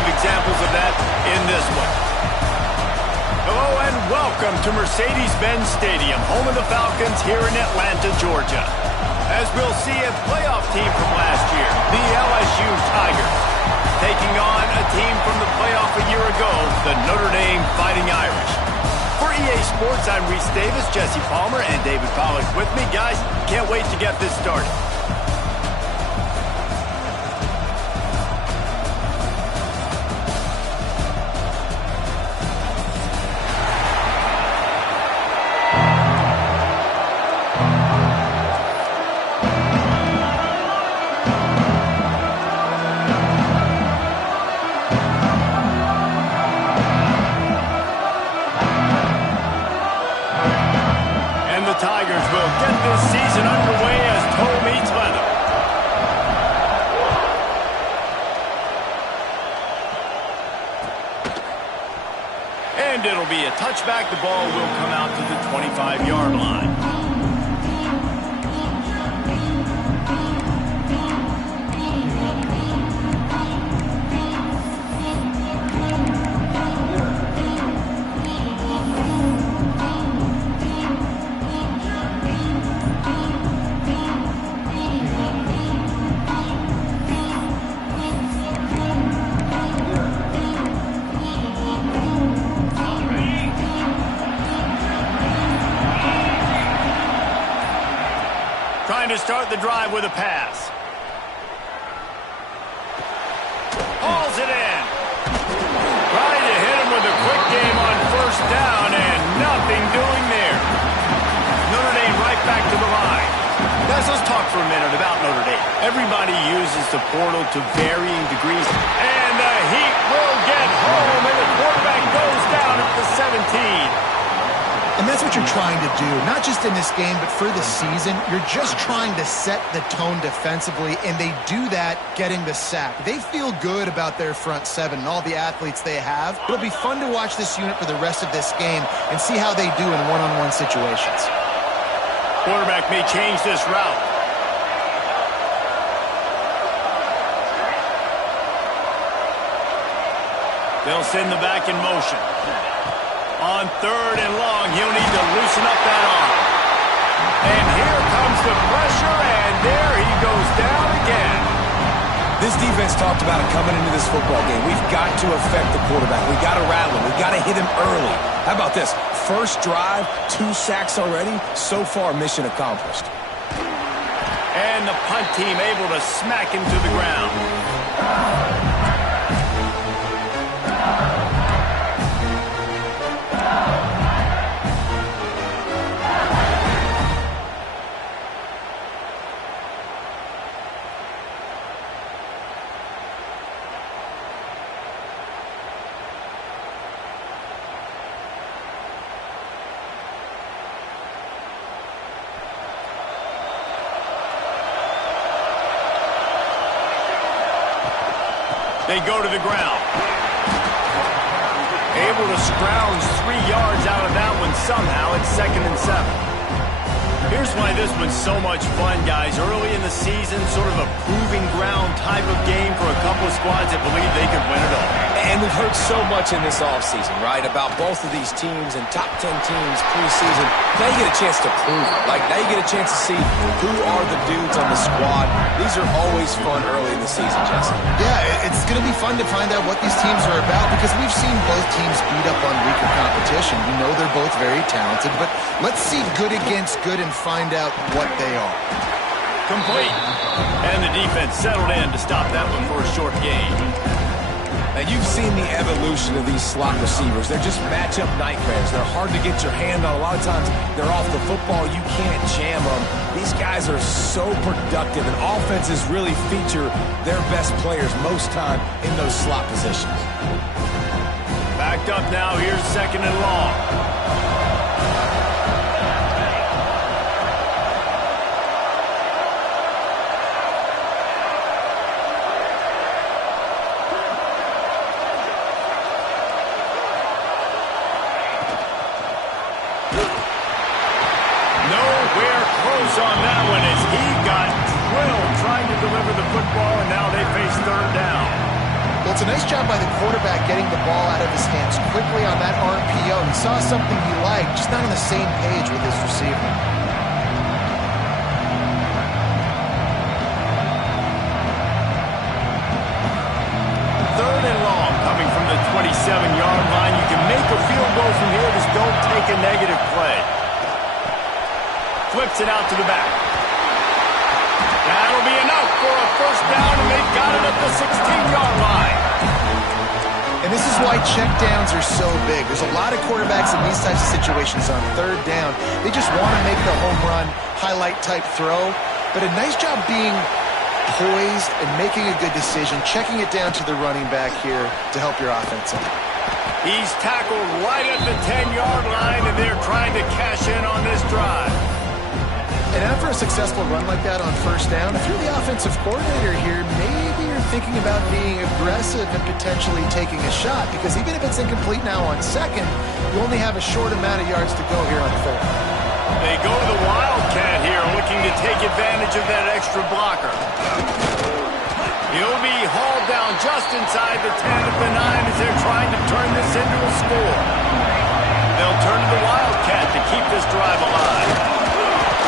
of examples of that in this one. Hello and welcome to Mercedes-Benz Stadium, home of the Falcons here in Atlanta, Georgia. As we'll see a playoff team from last year, the LSU Tigers, taking on a team from the playoff a year ago, the Notre Dame Fighting Irish. For EA Sports, I'm Reese Davis, Jesse Palmer, and David Pollack with me. Guys, can't wait to get this started. And it'll be a touchback. The ball will come out to the 25-yard line. To start the drive with a pass. Hauls it in. Trying to hit him with a quick game on first down, and nothing doing there. Notre Dame right back to the line. Guys, let's talk for a minute about Notre Dame. Everybody uses the portal to varying degrees, and the Heat will get home, and the quarterback goes down at the 17. And that's what you're trying to do, not just in this game, but for the season. You're just trying to set the tone defensively, and they do that getting the sack. They feel good about their front seven and all the athletes they have. It'll be fun to watch this unit for the rest of this game and see how they do in one-on-one situations. Quarterback may change this route. They'll send the back in motion. On third and long, he'll need to loosen up that arm. And here comes the pressure, and there he goes down again. This defense talked about it coming into this football game. We've got to affect the quarterback. We've got to rattle him. We've got to hit him early. How about this? First drive, 2 sacks already. So far, mission accomplished. And the punt team able to smack him to the ground. They go to the ground. Able to scrounge 3 yards out of that one somehow. It's 2nd and 7. Here's why this one's so much fun, guys. Early in the season, sort of a proving ground type of game for a couple of squads that believe they could win it all. And we've heard so much in this offseason, right, about both of these teams and top 10 teams preseason. Now you get a chance to prove it. Like, now you get a chance to see who are the dudes on the squad. These are always fun early in the season, Jesse. Yeah, it's going to be fun to find out what these teams are about because we've seen both teams beat up on weaker competition. We know they're both very talented, but let's see good against good and find out what they are. Complete. And the defense settled in to stop that one for a short gain. And you've seen the evolution of these slot receivers. They're just matchup nightmares. They're hard to get your hand on. A lot of times they're off the football. You can't jam them. These guys are so productive, and offenses really feature their best players most time in those slot positions. Backed up now. Here's 2nd and long. On that one as he got drilled trying to deliver the football, and now they face 3rd down. Well, Well, it's a nice job by the quarterback getting the ball out of his hands quickly on that RPO. He saw something he liked, just not on the same page with his receiver. Third and long coming from the 27-yard line. You can make a field goal from here. Just don't take a negative play. Flips it out to the back. That'll be enough for a first down, and they've got it at the 16-yard line. And this is why checkdowns are so big. There's a lot of quarterbacks in these types of situations on third down. They just want to make the home run, highlight-type throw. But a nice job being poised and making a good decision, checking it down to the running back here to help your offense out. He's tackled right at the 10-yard line, and they're trying to cash in on this drive. And after a successful run like that on first down, if you're the offensive coordinator here, maybe you're thinking about being aggressive and potentially taking a shot, because even if it's incomplete now on second, you only have a short amount of yards to go here on third. They go to the Wildcat here, looking to take advantage of that extra blocker. He'll be hauled down just inside the 10 at the 9 as they're trying to turn this into a score. They'll turn to the Wildcat to keep this drive alive.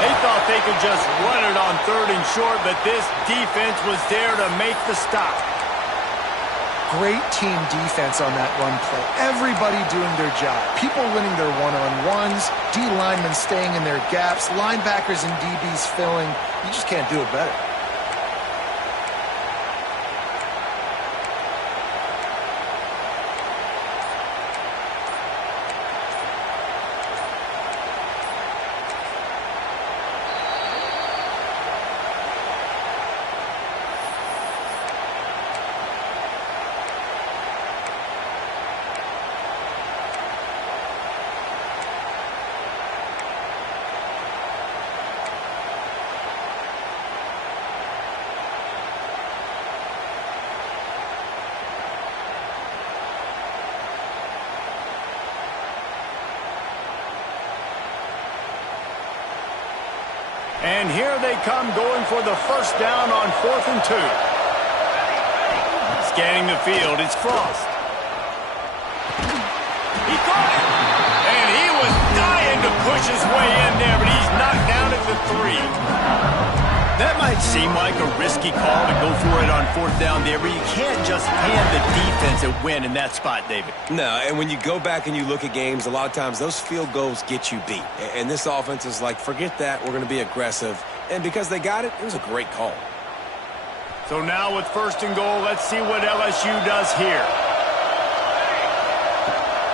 They thought they could just run it on third and short, but this defense was there to make the stop. Great team defense on that run play. Everybody doing their job. People winning their one-on-ones, D linemen staying in their gaps, linebackers and DBs filling. You just can't do it better. And here they come, going for the first down on 4th and 2. Scanning the field, it's Frost. He caught it! And he was dying to push his way in there, but he's knocked down at the 3. That might seem like a risky call to go for it on 4th down there, but you can't just hand the defense a win in that spot, David. No, and when you go back and you look at games, a lot of times those field goals get you beat. And this offense is like, forget that, we're going to be aggressive. And because they got it, it was a great call. So now with 1st and goal, let's see what LSU does here.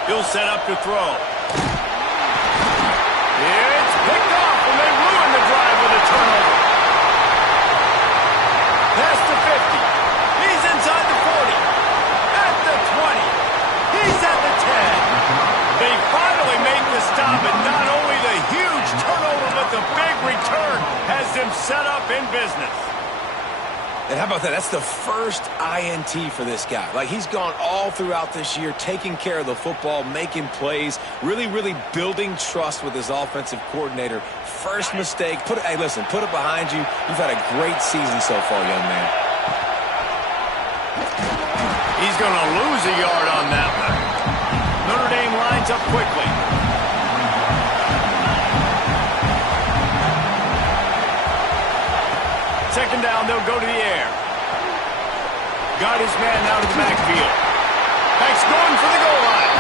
He'll set up to throw. It's picked off, and they ruin the drive with a turnover. Past the 50. He's inside the 40. At the 20. He's at the 10. They finally make the stop, and not only the huge turnover, but the big return has them set up in business. And how about that? That's the first INT for this guy. Like, he's gone all throughout this year, taking care of the football, making plays, really building trust with his offensive coordinator. First mistake, hey, listen, put it behind you. You've had a great season so far, young man. He's going to lose a yard on that one. Notre Dame lines up quickly. Second down, they'll go to the air. Got his man out of the backfield. Back's going for the goal line.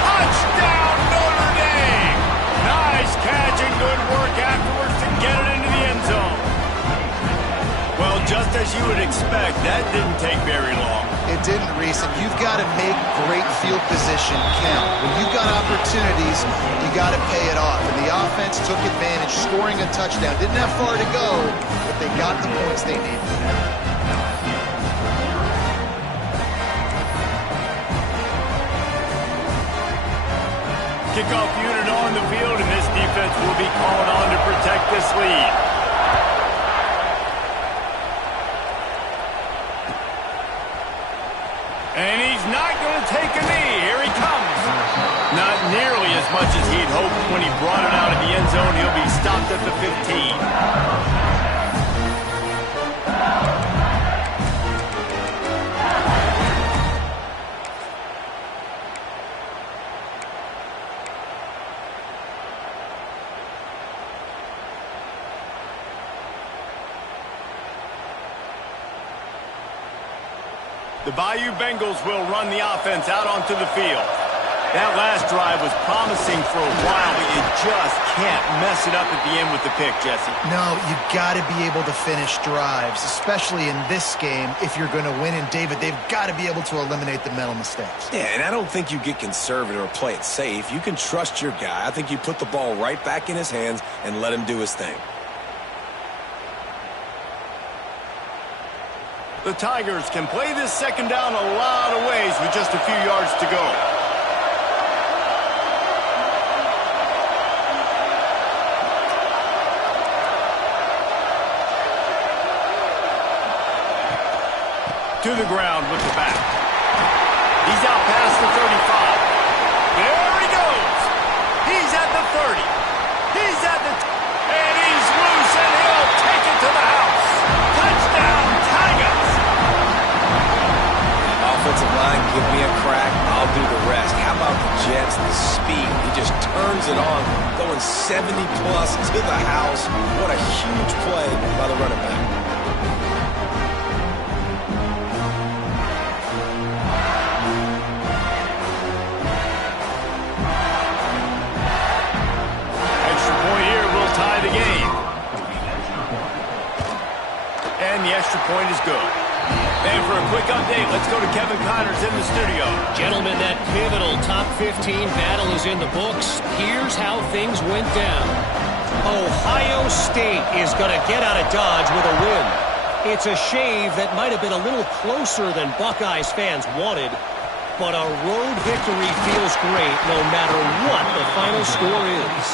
Touchdown, Notre Dame! Nice catch and good work afterwards to get it into the end zone. Well, just as you would expect, that didn't take very long. It didn't, Reese, and you've got to make great field position count. When you've got opportunities, you got to pay it off. And the offense took advantage, scoring a touchdown. Didn't have far to go, but they got the points they needed. Kickoff unit on the field, and this defense will be called on to protect this lead. And he's not going to take a knee. Here he comes. Not nearly as much as he'd hoped when he brought it out of the end zone. He'll be stopped at the 15. The Bayou Bengals will run the offense out onto the field. That last drive was promising for a while, but you just can't mess it up at the end with the pick, Jesse. No, you got to be able to finish drives, especially in this game if you're going to win. And, David, they've got to be able to eliminate the mental mistakes. Yeah, and I don't think you get conservative or play it safe. You can trust your guy. I think you put the ball right back in his hands and let him do his thing. The Tigers can play this second down a lot of ways with just a few yards to go. To the ground with the back. He's out past the 35. There he goes. He's at the 30. He's at the... And he's loose, and he'll take it to the house. Touchdown, Tigers. Offensive line, give me a crack. I'll do the rest. How about the Jets, the speed? He just turns it on, going 70-plus to the house. What a huge play by the running back. Tie the game. And the extra point is good. And for a quick update, let's go to Kevin Connors in the studio. Gentlemen, that pivotal top 15 battle is in the books. Here's how things went down. Ohio State is going to get out of Dodge with a win. It's a shave that might have been a little closer than Buckeyes fans wanted, but a road victory feels great no matter what the final score is.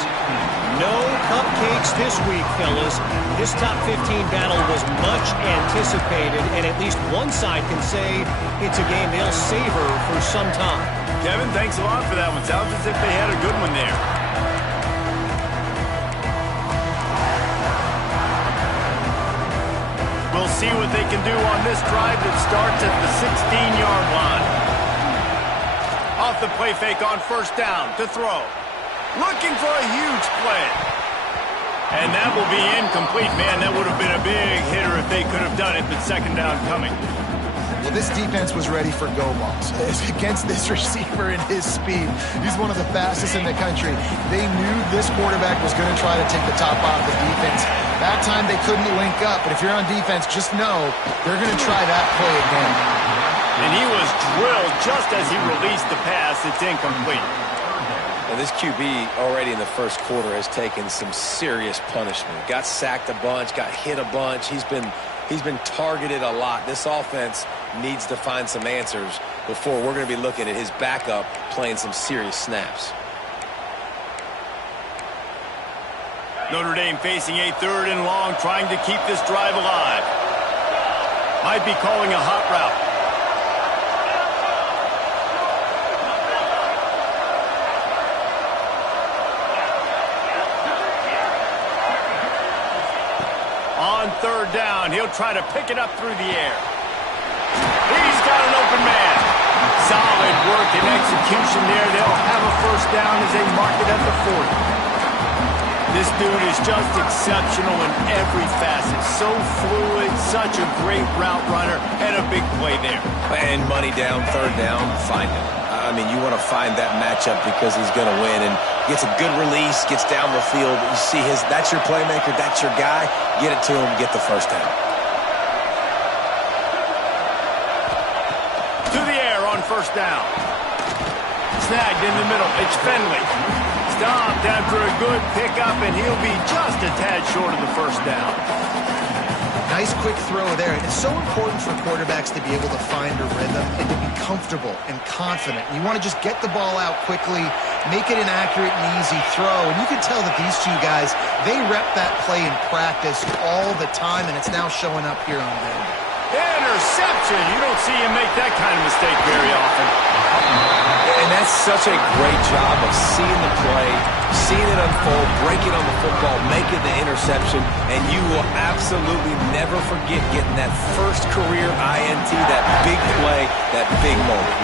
No cupcakes this week, fellas. This top 15 battle was much anticipated, and at least one side can say it's a game they'll savor for some time. Kevin, thanks a lot for that one. Sounds as if they had a good one there. We'll see what they can do on this drive that starts at the 16-yard line. Off the play fake on first down to throw. Looking for a huge play. And that will be incomplete. Man, that would have been a big hitter if they could have done it, but second down coming. Well, this defense was ready for go balls against this receiver and his speed. He's one of the fastest in the country. They knew this quarterback was going to try to take the top off the defense. That time they couldn't link up, but if you're on defense, just know they're going to try that play again. And he was drilled just as he released the pass. It's incomplete. Now, this QB already in the first quarter has taken some serious punishment. Got sacked a bunch, got hit a bunch. He's been targeted a lot. This offense needs to find some answers before we're going to be looking at his backup playing some serious snaps. Notre Dame facing a third and long, trying to keep this drive alive. Might be calling a hot route. On third down, he'll try to pick it up through the air. He's got an open man. Solid work and execution there. They'll have a first down as they mark it at the 40. This dude is just exceptional in every facet. So fluid, such a great route runner, and a big play there. And money down, third down, find him. I mean, you want to find that matchup because he's going to win, and gets a good release, gets down the field. You see that's your playmaker, that's your guy. Get it to him, get the first down. To the air on first down. Snagged in the middle. It's Finley. Stopped after a good pickup, and he'll be just a tad short of the first down. Nice quick throw there. It's so important for quarterbacks to be able to find a rhythm and to be comfortable and confident. You want to just get the ball out quickly, make it an accurate and easy throw. And you can tell that these two guys, they rep that play in practice all the time, and it's now showing up here on them. Interception. You don't see him make that kind of mistake very often. And that's such a great job of seeing the play, seeing it unfold, breaking on the football, making the interception, and you will absolutely never forget getting that first career INT, that big play, that big moment.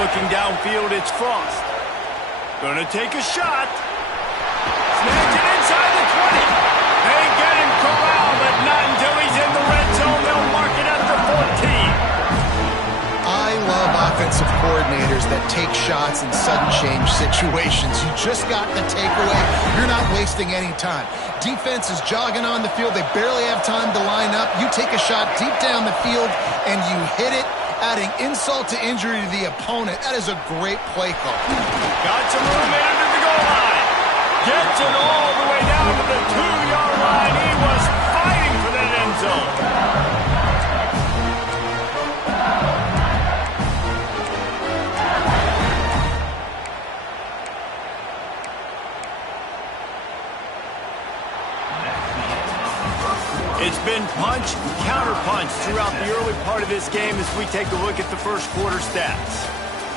Looking downfield, it's Frost. Gonna take a shot. Snags it inside the 20. They get him corralled, but not until he's in the red zone. They'll mark it at the 14. that take shots in sudden change situations. You just got the takeaway. You're not wasting any time. Defense is jogging on the field. They barely have time to line up. You take a shot deep down the field, and you hit it, adding insult to injury to the opponent. That is a great play call. Got some room under the goal line. Gets it all the way down to the 2-yard line. He was fighting for that end zone. It's been punch, counter-punch throughout the early part of this game as we take a look at the first quarter stats.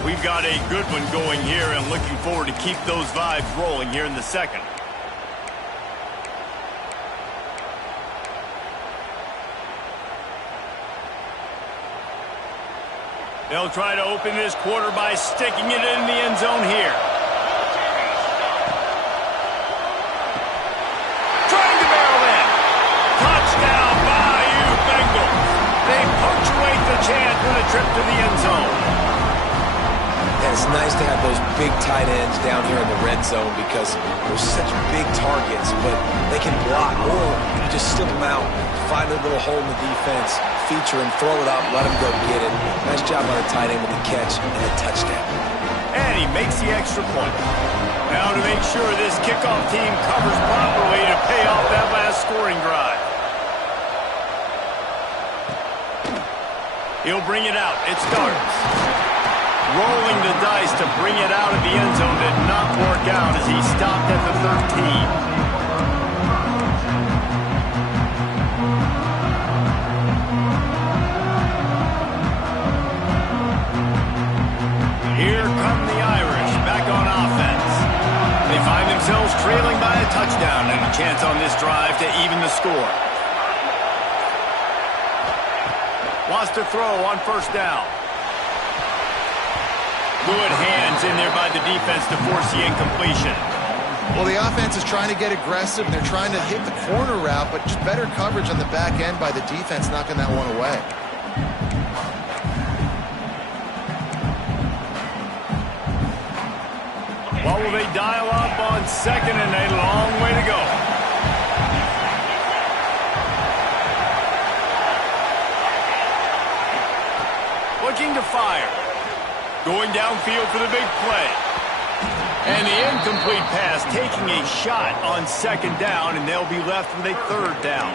We've got a good one going here and looking forward to keep those vibes rolling here in the second. They'll try to open this quarter by sticking it in the end zone here. Chance for the trip to the end zone. And it's nice to have those big tight ends down here in the red zone because they're such big targets, but they can block, or you just slip them out, find a little hole in the defense, feature and throw it up, let them go get it. Nice job by the tight end with the catch and the touchdown. And he makes the extra point. Now to make sure this kickoff team covers properly to pay off that last scoring drive. He'll bring it out. It starts. Rolling the dice to bring it out of the end zone did not work out as he stopped at the 13. Here come the Irish back on offense. They find themselves trailing by a touchdown and a chance on this drive to even the score. Wants to throw on first down. Good hands in there by the defense to force the incompletion. Well, the offense is trying to get aggressive, and they're trying to hit the corner route, but just better coverage on the back end by the defense knocking that one away. What will they dial up on second and a long way to go? Looking to fire. Going downfield for the big play. And the incomplete pass taking a shot on second down, and they'll be left with a third down.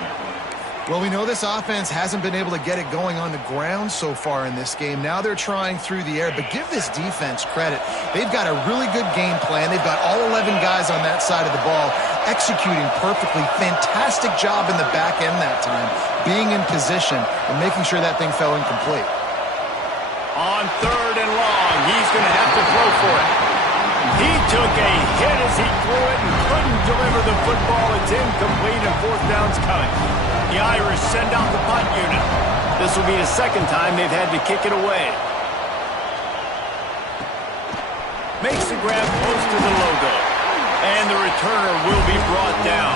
Well, we know this offense hasn't been able to get it going on the ground so far in this game. Now they're trying through the air, but give this defense credit. They've got a really good game plan. They've got all 11 guys on that side of the ball executing perfectly. Fantastic job in the back end that time, being in position and making sure that thing fell incomplete. On third and long, he's going to have to throw for it. He took a hit as he threw it and couldn't deliver the football. It's incomplete and fourth down's coming. The Irish send out the punt unit. This will be the second time they've had to kick it away. Makes the grab close to the logo. And the returner will be brought down.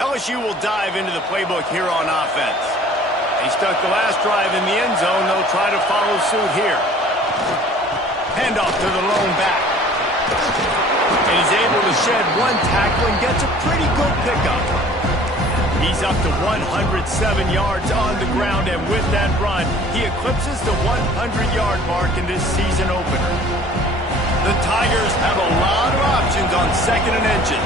LSU will dive into the playbook here on offense. They stuck the last drive in the end zone. They'll try to follow suit here. Handoff to the lone back. And he's able to shed one tackle and gets a pretty good pickup. He's up to 107 yards on the ground, and with that run, he eclipses the 100-yard mark in this season opener. The Tigers have a lot of options on second and inches.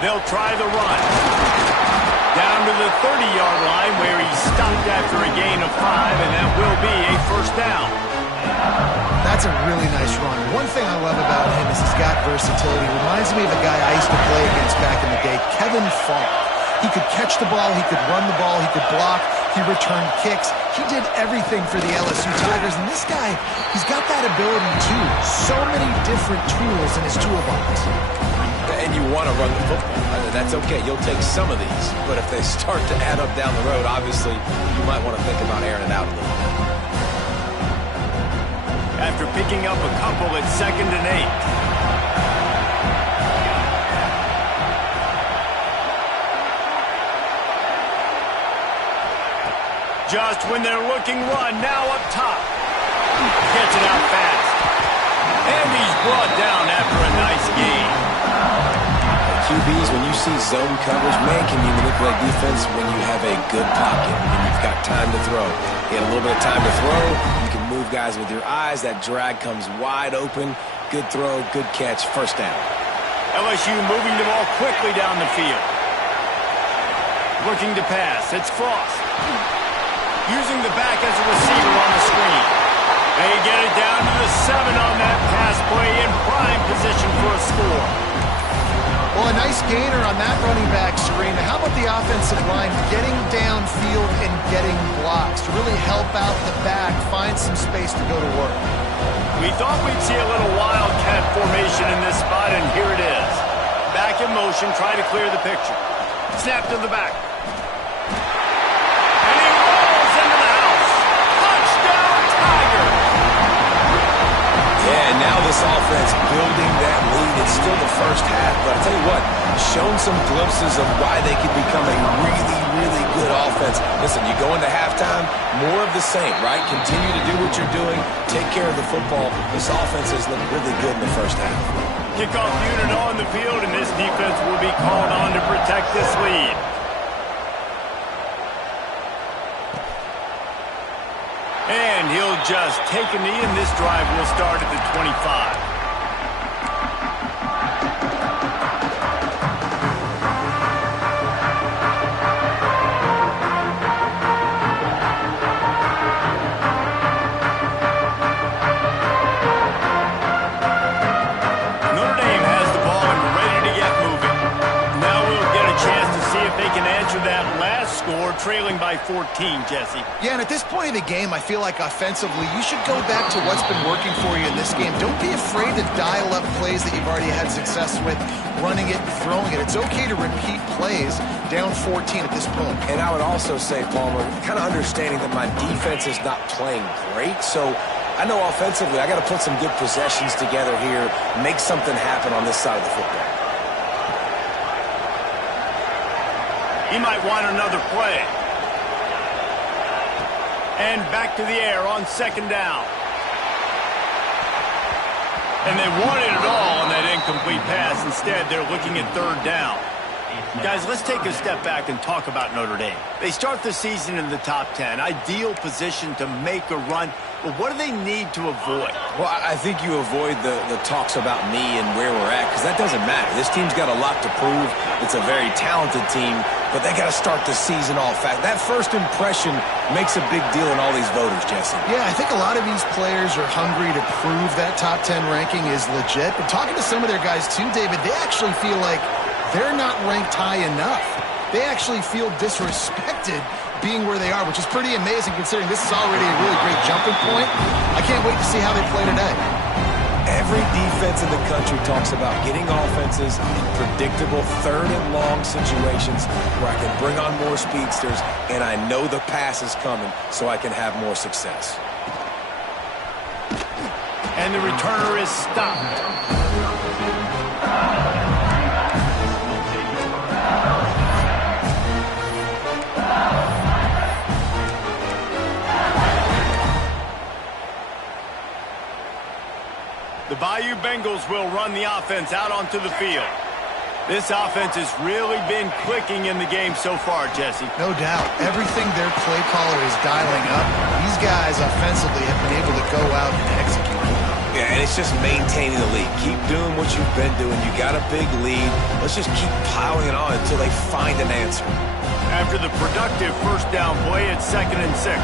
They'll try the run. Down to the 30-yard line where he stopped after a gain of 5, and that will be a first down. That's a really nice run. One thing I love about him is he's got versatility. Reminds me of a guy I used to play against back in the day, Kevin Falk. He could catch the ball, he could run the ball, he could block, he returned kicks. He did everything for the LSU Tigers, and this guy, he's got that ability too. So many different tools in his toolbox. And you want to run the football. That's okay. You'll take some of these. But if they start to add up down the road, obviously, you might want to think about airing it out a little bit. After picking up a couple, it's 2nd and 8. Just when they're looking run, now up top. Gets it out fast. And he's brought down after a nice gain. QBs, when you see zone coverage, man, can you manipulate defense when you have a good pocket and you've got time to throw. You had a little bit of time to throw. You can move guys with your eyes. That drag comes wide open. Good throw, good catch, first down. LSU moving the ball quickly down the field. Looking to pass. It's Frost. Using the back as a receiver on the screen. They get it down to the 7 on that pass play in prime position for a score. Well, a nice gainer on that running back screen. How about the offensive line getting downfield and getting blocks to really help out the back, find some space to go to work? We thought we'd see a little wildcat formation in this spot, and here it is. Back in motion, try to clear the picture. Snap to the back. And he rolls into the house. Touchdown, Tigers! Yeah, now this offense building that lead. It's still the first half, but I'll tell you what, shown some glimpses of why they could become a really, really good offense. Listen, you go into halftime, more of the same, right? Continue to do what you're doing, take care of the football. This offense has looked really good in the first half. Kickoff unit on the field, and this defense will be called on to protect this lead. And he'll just take a knee, and this drive will start at the 25. Notre Dame has the ball and ready to get moving. Now we'll get a chance to see if they can answer that last score, trailing by 14, Jesse. Yeah, and at this point of the game, I feel like offensively, you should go back to what's been working for you in this game. Don't be afraid to dial up plays that you've already had success with, running it and throwing it. It's okay to repeat plays down 14 at this point. And I would also say, Palmer, kind of understanding that my defense is not playing great, so I know offensively I got to put some good possessions together here, make something happen on this side of the football. He might want another play. And back to the air on 2nd down. And they wanted it all on that incomplete pass. Instead, they're looking at 3rd down. Guys, let's take a step back and talk about Notre Dame. They start the season in the top 10. Ideal position to make a run. But what do they need to avoid? Well, I think you avoid the talks about me and where we're at, because that doesn't matter. This team's got a lot to prove. It's a very talented team, but they got to start the season off fast. That first impression makes a big deal in all these voters, Jesse. Yeah, I think a lot of these players are hungry to prove that top 10 ranking is legit. But talking to some of their guys too, David, they actually feel like they're not ranked high enough. They actually feel disrespected being where they are, which is pretty amazing considering this is already a really great jumping point. I can't wait to see how they play today. Every defense in the country talks about getting offenses in predictable 3rd and long situations where I can bring on more speedsters and I know the pass is coming so I can have more success. And the returner is stopped. The Bayou Bengals will run the offense out onto the field. This offense has really been clicking in the game so far, Jesse. No doubt. Everything their play caller is dialing up, these guys offensively have been able to go out and execute. Yeah, and it's just maintaining the lead. Keep doing what you've been doing. You got a big lead. Let's just keep piling it on until they find an answer. After the productive 1st down play, it's 2nd and 6.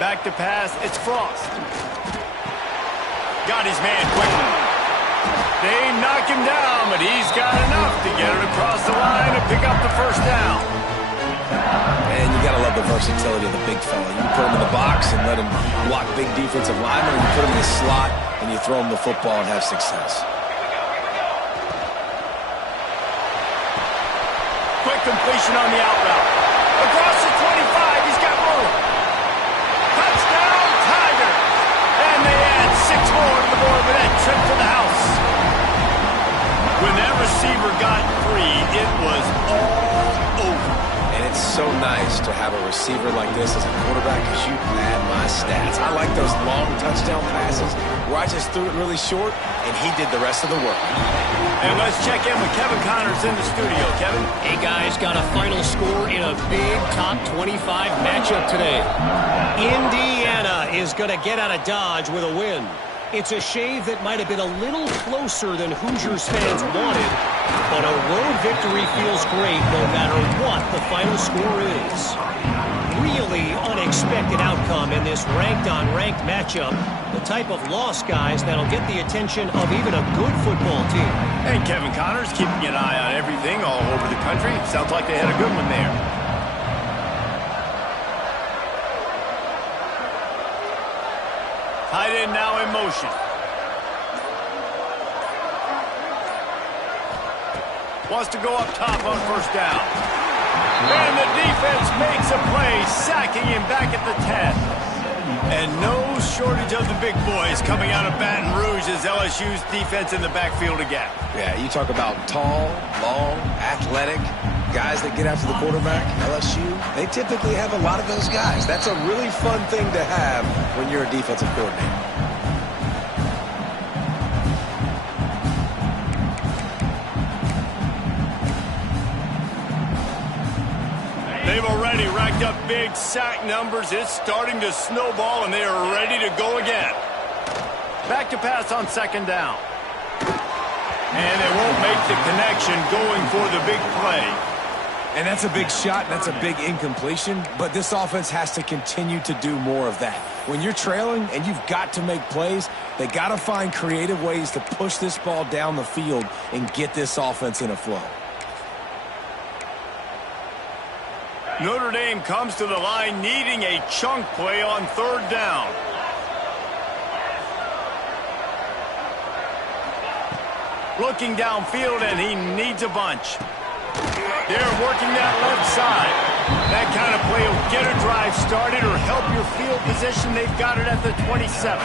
Back to pass, it's Frost. Got his man quickly. They knock him down, but he's got enough to get it across the line and pick up the first down. And you got to love the versatility of the big fella. You can put him in the box and let him block big defensive linemen, or you put him in the slot and you throw him the football and have success. Quick completion on the out route. Across the 25, he's got room. Touchdown, Tiger! And they add 6 more to the board with that trip to the house. When that receiver got free, it was all over. And it's so nice to have a receiver like this as a quarterback because you pad my stats. I like those long touchdown passes where I just threw it really short and he did the rest of the work. And let's check in with Kevin Connors in the studio. Kevin? Hey, guys, got a final score in a big top 25 matchup today. Indiana is going to get out of Dodge with a win. It's a shave that might have been a little closer than Hoosiers fans wanted, but a road victory feels great no matter what the final score is. Really unexpected outcome in this ranked-on-ranked matchup. The type of loss, guys, that'll get the attention of even a good football team. And Kevin Connors keeping an eye on everything all over the country. Sounds like they had a good one there. Tight end now in motion. Wants to go up top on first down. And the defense makes a play, sacking him back at the 10. And no shortage of the big boys coming out of Baton Rouge as LSU's defense in the backfield again. Yeah, you talk about tall, long, athletic guys that get after the quarterback. LSU, they typically have a lot of those guys. That's a really fun thing to have when you're a defensive coordinator. They've already racked up big sack numbers. It's starting to snowball, and they are ready to go again. Back to pass on second down. And they won't make the connection going for the big play. And that's a big shot, and that's a big incompletion, but this offense has to continue to do more of that. When you're trailing and you've got to make plays, they got to find creative ways to push this ball down the field and get this offense in a flow. Notre Dame comes to the line needing a chunk play on third down. Looking downfield, and he needs a bunch. They're working that left side. That kind of play will get a drive started or help your field position. They've got it at the 27.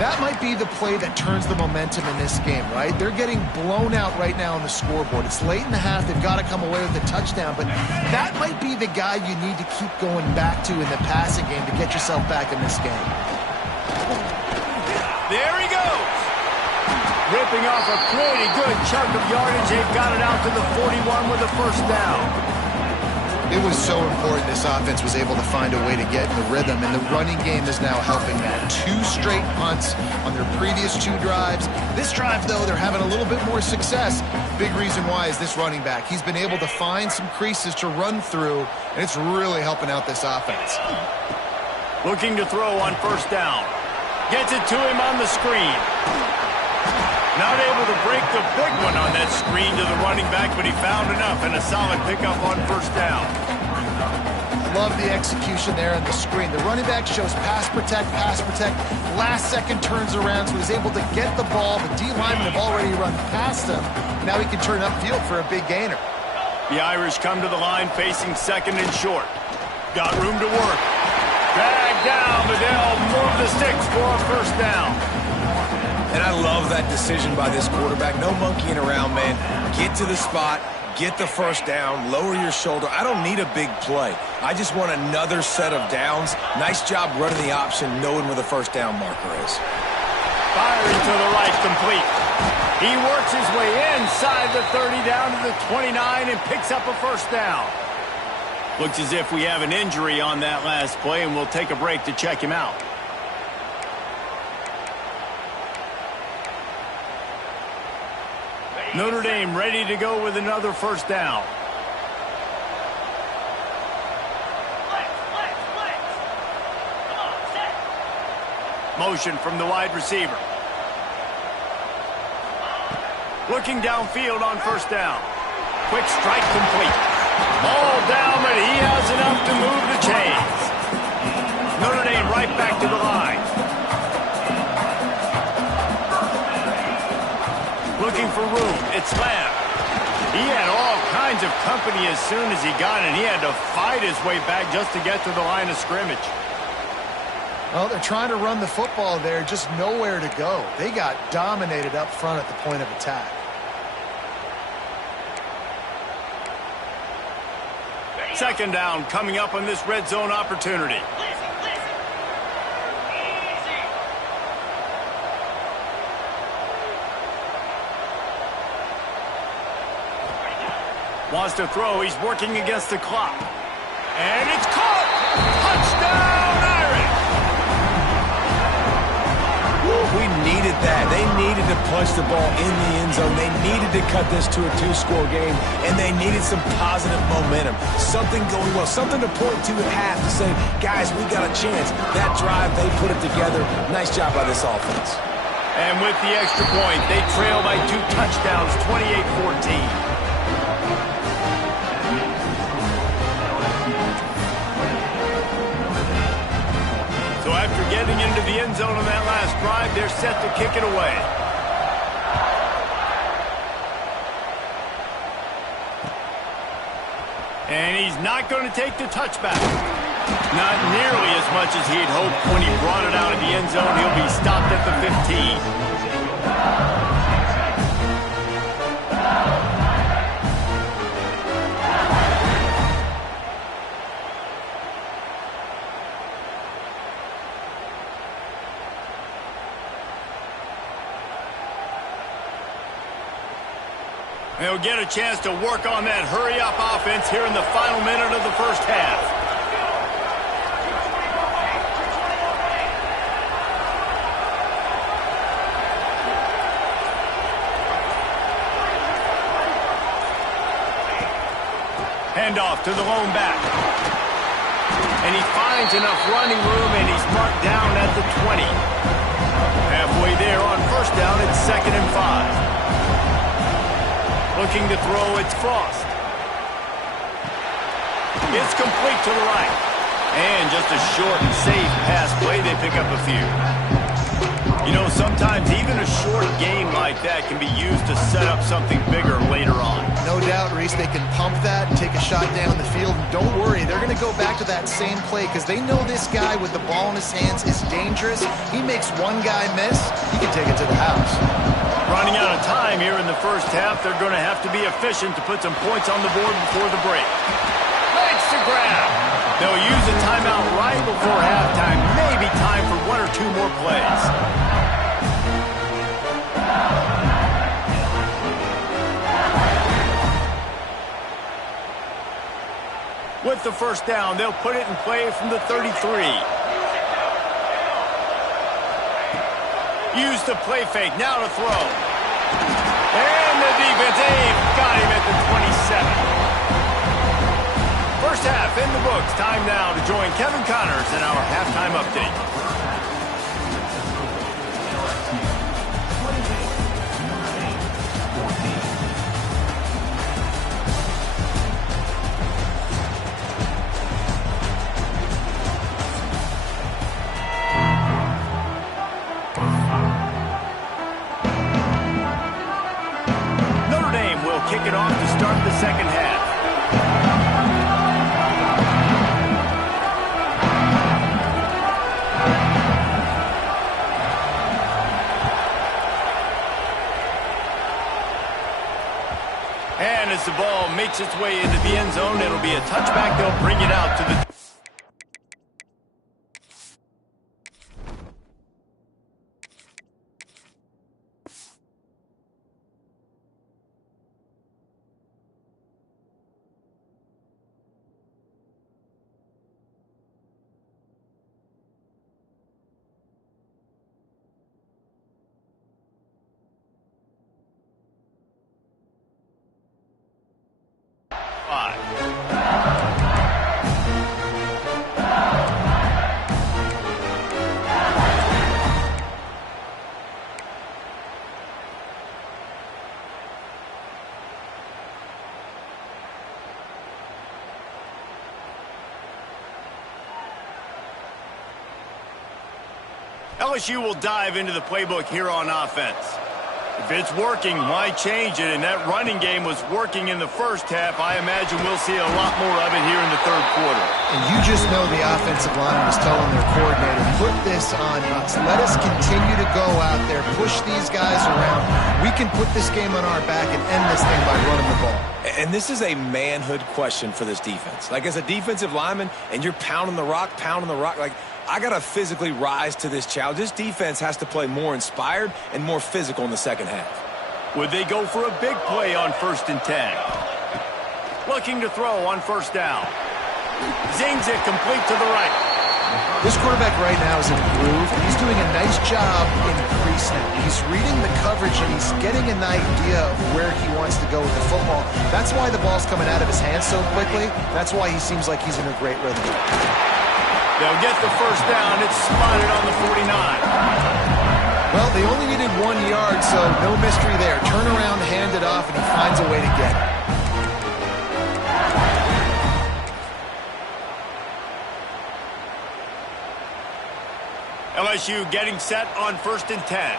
That might be the play that turns the momentum in this game, right? They're getting blown out right now on the scoreboard. It's late in the half. They've got to come away with a touchdown, but that might be the guy you need to keep going back to in the passing game to get yourself back in this game. There he goes. Ripping off a pretty good chunk of yardage. They've got it out to the 41 with a first down. It was so important this offense was able to find a way to get in the rhythm, and the running game is now helping that. 2 straight punts on their previous 2 drives. This drive, though, they're having a little bit more success. Big reason why is this running back. He's been able to find some creases to run through, and it's really helping out this offense. Looking to throw on first down. Gets it to him on the screen. Not able to break the big one on that screen to the running back, but he found enough and a solid pickup on first down. Love the execution there on the screen. The running back shows pass protect. Last second turns around, so he's able to get the ball. The D linemen have already run past him. Now he can turn upfield for a big gainer. The Irish come to the line facing second and short. Got room to work. Drag down, but they'll move the sticks for a first down. And I love that decision by this quarterback. No monkeying around, man. Get to the spot, get the first down, lower your shoulder. I don't need a big play. I just want another set of downs. Nice job running the option, knowing where the first down marker is. Firing to the right, complete. He works his way inside the 30 down to the 29 and picks up a first down. Looks as if we have an injury on that last play, and we'll take a break to check him out. Notre Dame ready to go with another first down. Motion from the wide receiver. Looking downfield on first down. Quick strike complete. Ball down, but he has enough to move the chains. Notre Dame right back to the line. Looking for room. It's Lamb. He had all kinds of company as soon as he got it. He had to fight his way back just to get to the line of scrimmage. Well, they're trying to run the football there, just nowhere to go. They got dominated up front at the point of attack. Second down coming up on this red zone opportunity. Wants to throw. He's working against the clock. And it's caught! Touchdown, Irish! We needed that. They needed to punch the ball in the end zone. They needed to cut this to a two-score game, and they needed some positive momentum. Something going well, something to point to at half to say, guys, we got a chance. That drive, they put it together. Nice job by this offense. And with the extra point, they trail by 2 touchdowns, 28-14. So after getting into the end zone on that last drive, they're set to kick it away. And he's not going to take the touchback. Not nearly as much as he'd hoped when he brought it out of the end zone. He'll be stopped at the 15. They'll get a chance to work on that hurry-up offense here in the final minute of the first half. Handoff to the lone back. And he finds enough running room, and he's marked down at the 20. Halfway there on first down, it's 2nd and 5. Looking to throw, it's Frost. It's complete to the right. And just a short and safe pass play, they pick up a few. You know, sometimes even a short game like that can be used to set up something bigger later on. No doubt, Reese, they can pump that and take a shot down the field. And don't worry, they're going to go back to that same play because they know this guy with the ball in his hands is dangerous. He makes one guy miss, he can take it to the house. Running out of time here in the first half, they're going to have to be efficient to put some points on the board before the break. Makes the grab. They'll use a timeout right before halftime. Maybe time for 1 or 2 more plays. With the first down, they'll put it in play from the 33. Use the play fake, now to throw. And the defense, they've got him at the 27. First half in the books. Time now to join Kevin Connors in our halftime update. Kick it off to start the second half. And as the ball makes its way into the end zone, it'll be a touchback. They'll bring it out to the... LSU will dive into the playbook here on offense. If it's working, why change it? And that running game was working in the first half. I imagine we'll see a lot more of it here in the third quarter. And you just know the offensive line was telling their coordinator, put this on us. Let us continue to go out there, push these guys around. We can put this game on our back and end this thing by running the ball. And this is a manhood question for this defense. Like, as a defensive lineman, and you're pounding the rock, like, I got to physically rise to this challenge. This defense has to play more inspired and more physical in the second half. Would they go for a big play on 1st and 10? Looking to throw on 1st down. Zings it complete to the right. This quarterback right now is in a groove, and he's doing a nice job increasing it. He's reading the coverage, and he's getting an idea of where he wants to go with the football. That's why the ball's coming out of his hands so quickly. That's why he seems like he's in a great rhythm. They'll get the 1st down. It's spotted on the 49. Well, they only needed 1 yard, so no mystery there. Turn around, hand it off, and he finds a way to get it. LSU getting set on 1st and 10.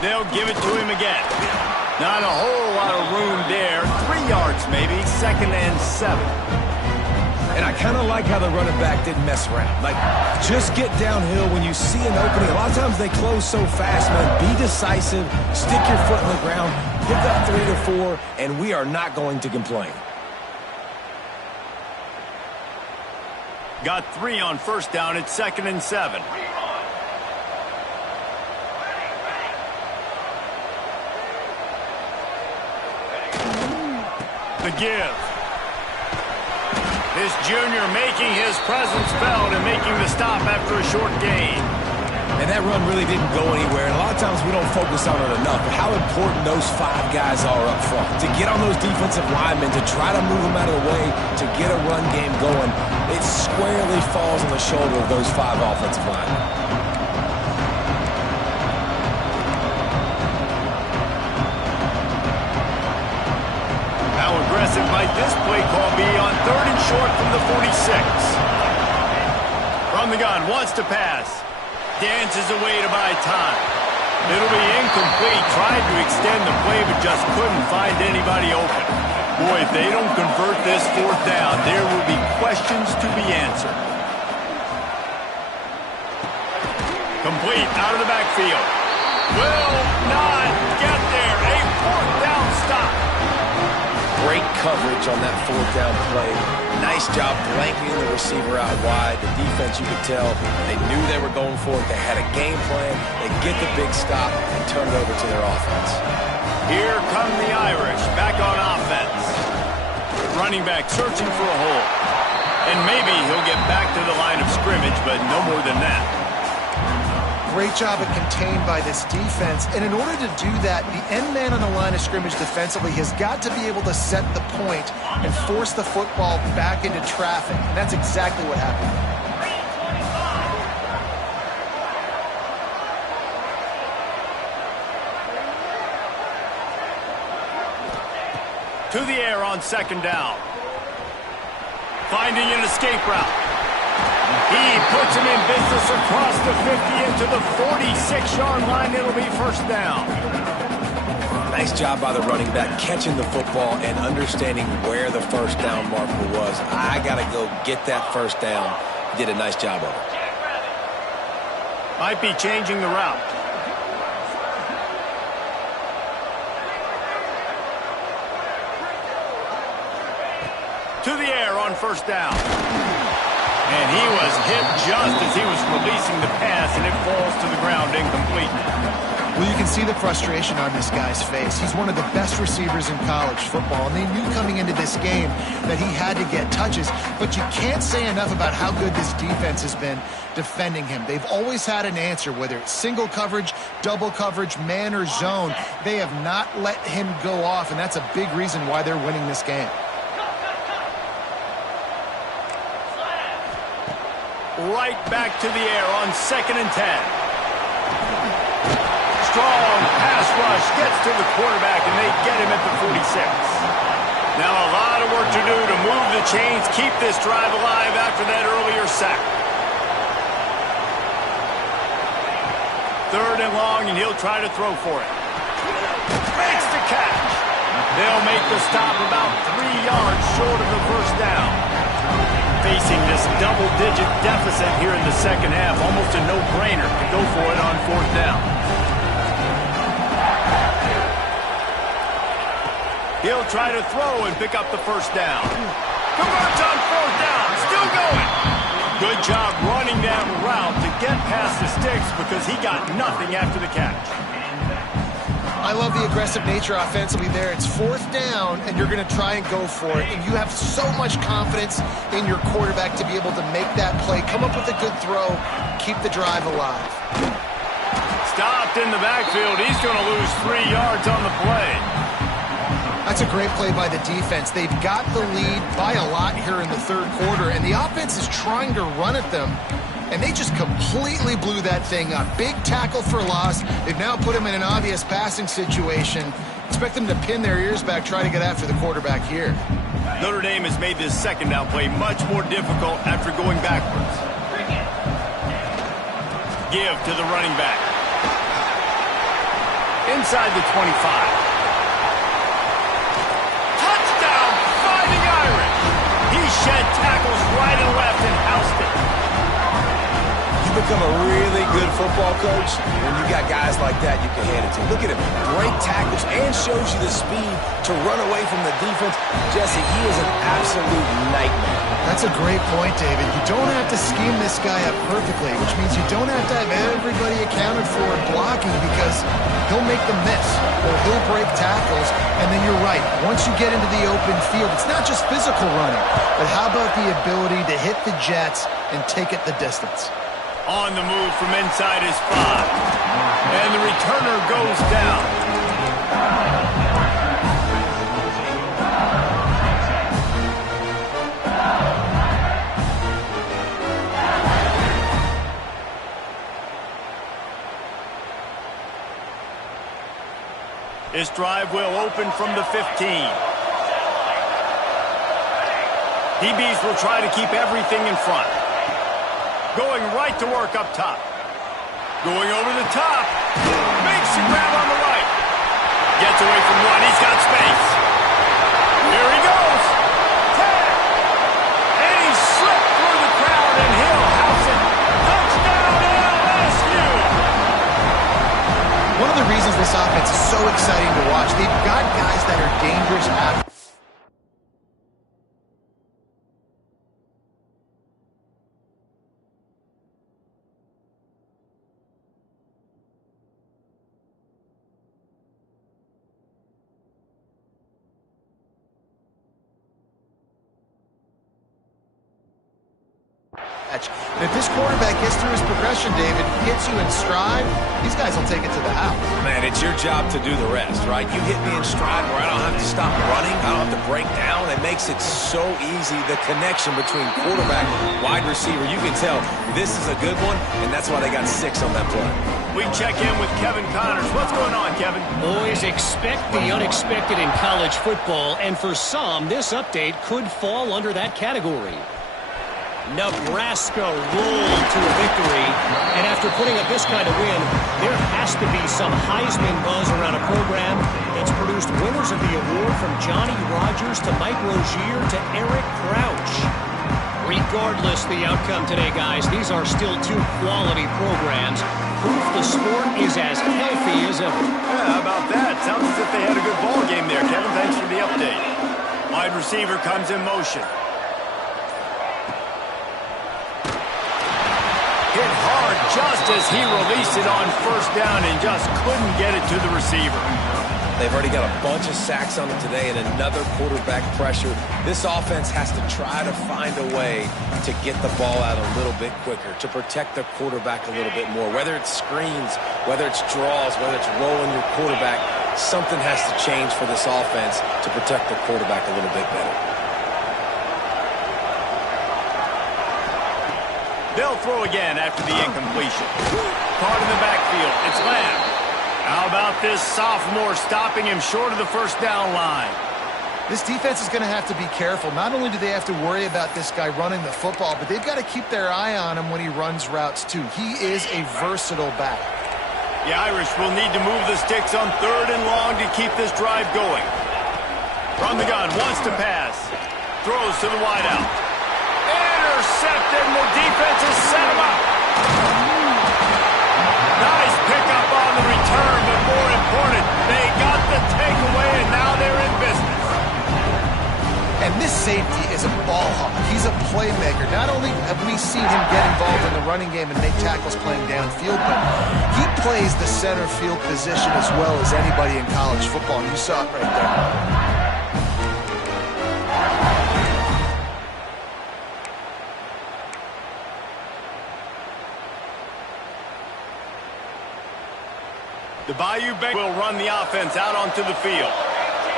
They'll give it to him again. Not a whole lot of room there. 3 yards maybe. 2nd and 7. And I kind of like how the running back didn't mess around. Like, just get downhill when you see an opening. A lot of times they close so fast, man. Be decisive. Stick your foot in the ground. Pick up 3 to 4, and we are not going to complain. Got 3 on 1st down. It's 2nd and 7. The give. This junior making his presence felt and making the stop after a short gain. And that run really didn't go anywhere. And a lot of times we don't focus on it enough. But how important those 5 guys are up front. To get on those defensive linemen, to try to move them out of the way, to get a run game going, it squarely falls on the shoulder of those 5 offensive linemen. Aggressive might this play call be on 3rd and short from the 46. From the gun, wants to pass. Dances away to buy time. It'll be incomplete. Tried to extend the play, but just couldn't find anybody open. Boy, if they don't convert this 4th down, there will be questions to be answered. Complete out of the backfield. Will not get there. A 4th down stop. Great coverage on that 4th down play. Nice job blanketing the receiver out wide. The defense, you could tell, they knew they were going for it. They had a game plan. They get the big stop and turn it over to their offense. Here come the Irish back on offense. Running back searching for a hole. And maybe he'll get back to the line of scrimmage, but no more than that. Great job at contained by this defense. And in order to do that, the end man on the line of scrimmage defensively has got to be able to set the point and force the football back into traffic. And that's exactly what happened. To the air on 2nd down. Finding an escape route. He puts him in business across the 50 into the 46-yard line. It'll be 1st down. Nice job by the running back catching the football and understanding where the 1st down marker was. I got to go get that 1st down. He did a nice job of it. Might be changing the route. To the air on 1st down. And he was hit just as he was releasing the pass, and it falls to the ground incomplete. Well, you can see the frustration on this guy's face. He's one of the best receivers in college football, and they knew coming into this game that he had to get touches. But you can't say enough about how good this defense has been defending him. They've always had an answer, whether it's single coverage, double coverage, man or zone. They have not let him go off, and that's a big reason why they're winning this game. Right back to the air on 2nd and 10. Strong pass rush gets to the quarterback, and they get him at the 46. Now a lot of work to do to move the chains, keep this drive alive after that earlier sack. 3rd and long, and he'll try to throw for it. Makes the catch. They'll make the stop about 3 yards short of the first down. Facing this double-digit deficit here in the second half, almost a no-brainer to go for it on 4th down. He'll try to throw and pick up the first down. Converts on 4th down, still going. Good job running that route to get past the sticks because he got nothing after the catch. I love the aggressive nature offensively there. It's 4th down, and you're going to try and go for it. And you have so much confidence in your quarterback to be able to make that play, come up with a good throw, keep the drive alive. Stopped in the backfield. He's going to lose 3 yards on the play. That's a great play by the defense. They've got the lead by a lot here in the 3rd quarter, and the offense is trying to run at them, and they just completely blew that thing up. Big tackle for loss. They've now put him in an obvious passing situation. Expect them to pin their ears back, try to get after the quarterback here. Notre Dame has made this 2nd down play much more difficult after going backwards. Give to the running back. Inside the 25. Shed tackles right and left and housed it. You become a really good football coach when you got guys like that you can hand it to. Look at him. Break tackles and shows you the speed to run away from the defense. Jesse, he is an absolute nightmare. That's a great point, David. You don't have to scheme this guy up perfectly, which means you don't have to have everybody accounted for blocking because he'll make them miss or he'll break tackles. And then you're right. Once you get into the open field, it's not just physical running, but how about the ability to hit the jets and take it the distance? On the move from inside his 5. And the returner goes down. This drive will open from the 15. DBs will try to keep everything in front. Going right to work up top. Going over the top. Makes the grab on the right. Gets away from one. He's got space. Here he goes. Tag. And he slipped through the crowd and he'll house it. Touchdown LSU. One of the reasons this offense is so exciting to watch, they've got guys that are dangerous athletes. And if this quarterback gets through his progression, David, hits you in stride, these guys will take it to the house. Man, it's your job to do the rest, right? You hit me in stride where I don't have to stop running. I don't have to break down. It makes it so easy, the connection between quarterback and wide receiver. You can tell this is a good one, and that's why they got 6 on that play. We check in with Kevin Connors. What's going on, Kevin? Boys, expect the unexpected in college football, and for some, this update could fall under that category. Nebraska rolled to a victory, and after putting up this kind of win, there has to be some Heisman buzz around a program that's produced winners of the award from Johnny Rodgers to Mike Rozier to Eric Crouch. Regardless the outcome today, guys, these are still 2 quality programs. Proof the sport is as healthy as ever. Yeah, how about that? Sounds as if they had a good ball game there, Kevin. Thanks for the update. Wide receiver comes in motion. Hit hard just as he released it on 1st down and just couldn't get it to the receiver. They've already got a bunch of sacks on them today and another quarterback pressure. This offense has to try to find a way to get the ball out a little bit quicker, to protect the quarterback a little bit more. Whether it's screens, whether it's draws, whether it's rolling your quarterback, something has to change for this offense to protect the quarterback a little bit better. They'll throw again after the incompletion. Caught in the backfield. It's Lamb. How about this sophomore stopping him short of the 1st down line? This defense is going to have to be careful. Not only do they have to worry about this guy running the football, but they've got to keep their eye on him when he runs routes too. He is a versatile back. The Irish will need to move the sticks on 3rd and long to keep this drive going. From the gun, wants to pass. Throws to the wideout. Intercepted, and the defense has set him up. Nice pickup on the return, but more important, they got the takeaway, and now they're in business. And this safety is a ball hawk. He's a playmaker. Not only have we seen him get involved in the running game and make tackles playing downfield, but he plays the center field position as well as anybody in college football. And you saw it right there. The Bayou Bengals will run the offense out onto the field.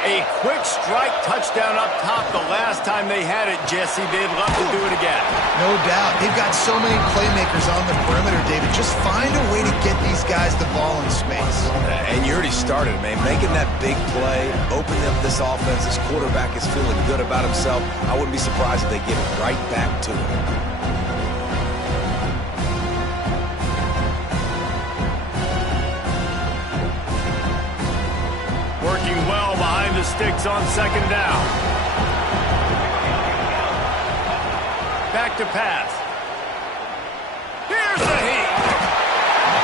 A quick strike touchdown up top the last time they had it, Jesse. They'd love to do it again. No doubt. They've got so many playmakers on the perimeter, David. Just find a way to get these guys the ball in space. And you already started, man. Making that big play, opening up this offense. This quarterback is feeling good about himself. I wouldn't be surprised if they give it right back to him. Working well behind the sticks on 2nd down. Back to pass. Here's the heat.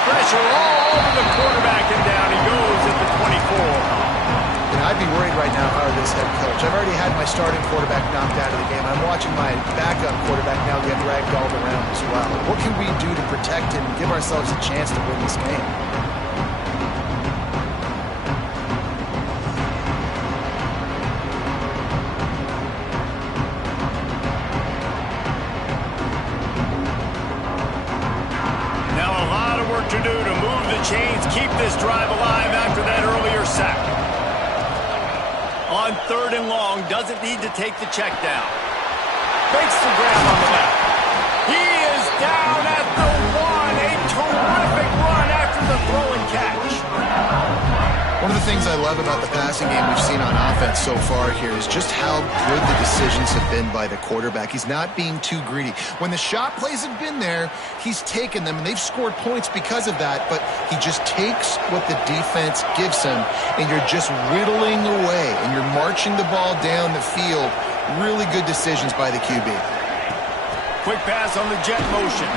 Pressure all over the quarterback, and down he goes at the 24. I'd be worried right now if I were this head coach. I've already had my starting quarterback knocked out of the game. I'm watching my backup quarterback now get ragdolled around as well. What can we do to protect him and give ourselves a chance to win this game? To do to move the chains, keep this drive alive after that earlier sack. On 3rd and long, doesn't need to take the check down. Makes the grab on the left. He is down at the 1. A terrific run after the throw and catch. One of the things I love about the passing game we've seen on offense so far here is just how good the decisions have been by the quarterback. He's not being too greedy. When the shot plays have been there, he's taken them, and they've scored points because of that, but he just takes what the defense gives him, and you're just whittling away, and you're marching the ball down the field. Really good decisions by the QB. Quick pass on the jet motion.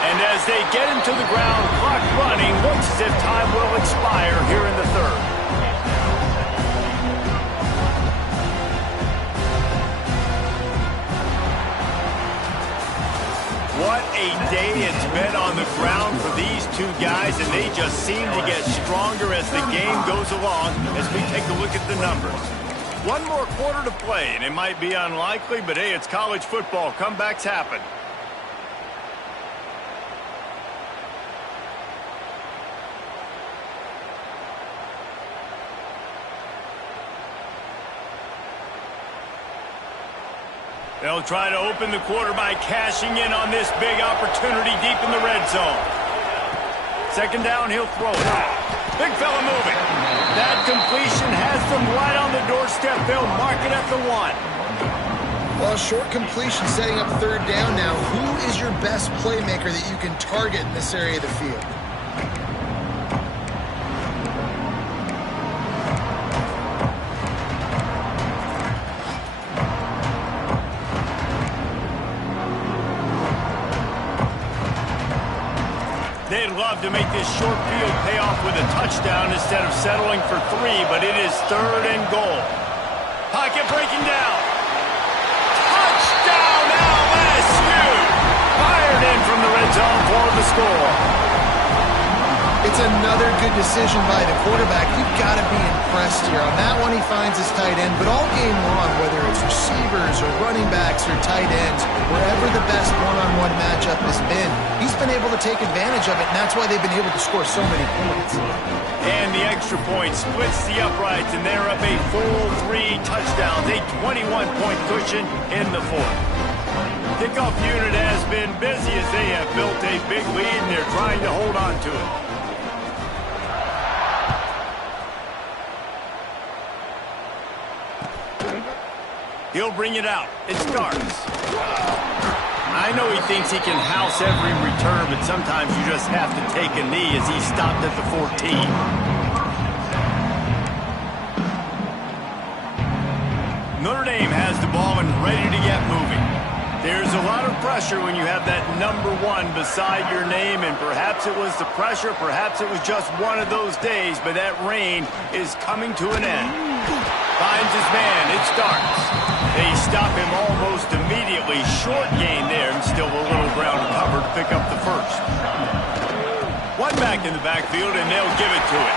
And as they get him to the ground, clock running, looks as if time will expire here in the 3rd. What a day it's been on the ground for these two guys, and they just seem to get stronger as the game goes along as we take a look at the numbers. One more quarter to play, and it might be unlikely, but hey, it's college football. Comebacks happen. They'll try to open the quarter by cashing in on this big opportunity deep in the red zone. 2nd down, he'll throw it. Big fella moving. That completion has them right on the doorstep. They'll mark it at the 1. Well, short completion setting up 3rd down now. Who is your best playmaker that you can target in this area of the field? They'd love to make this short field pay off with a touchdown instead of settling for 3, but it is 3rd and goal. Pocket breaking down. Touchdown, LSU! Fired in from the red zone for the score. It's another good decision by the quarterback. You've got to be impressed here. On that one, he finds his tight end, but all game long, whether it's receivers or running backs or tight ends, wherever the best one-on-one matchup has been, he's been able to take advantage of it, and that's why they've been able to score so many points. And the extra point splits the uprights, and they're up a full 3 touchdowns, a 21-point cushion in the 4th. Kickoff unit has been busy as they have built a big lead, and they're trying to hold on to it. He'll bring it out. It starts. I know he thinks he can house every return, but sometimes you just have to take a knee as he stopped at the 14. Notre Dame has the ball and ready to get moving. There's a lot of pressure when you have that number 1 beside your name, and perhaps it was the pressure, perhaps it was just one of those days, but that reign is coming to an end. Finds his man. It starts. They stop him almost immediately. Short gain there, and still a little ground cover to pick up the first. One back in the backfield, and they'll give it to him.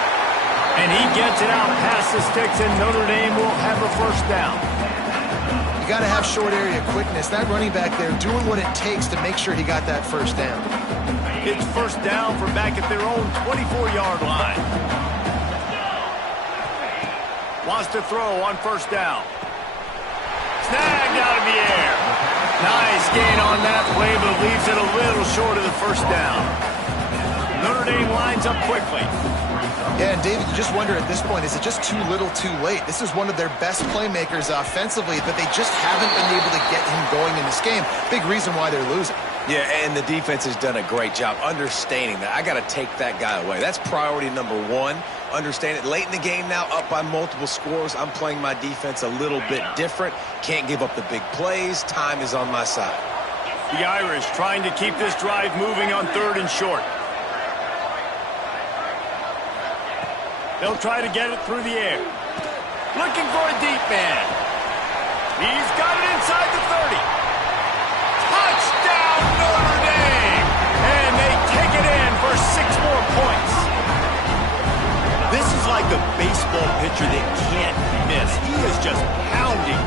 And he gets it out past the sticks, and Notre Dame will have a first down. You got to have short area quickness. That running back there doing what it takes to make sure he got that first down. It's first down from back at their own 24-yard line. Wants to throw on first down. Snagged out of the air. Nice gain on that play, but leaves it a little short of the first down. Notre Dame lines up quickly. Yeah, and David, you just wonder at this point, is it just too little too late? This is one of their best playmakers offensively, but they just haven't been able to get him going in this game. Big reason why they're losing. Yeah, and the defense has done a great job understanding that. I got to take that guy away. That's priority number 1. Understand it. Late in the game now, up by multiple scores. I'm playing my defense a little bit different. Can't give up the big plays. Time is on my side. The Irish trying to keep this drive moving on 3rd and short. They'll try to get it through the air. Looking for a deep man. He's got it inside the 30. Touchdown, Notre Dame! And they take it in for 6 more points. This is like a baseball pitcher that can't miss. He is just pounding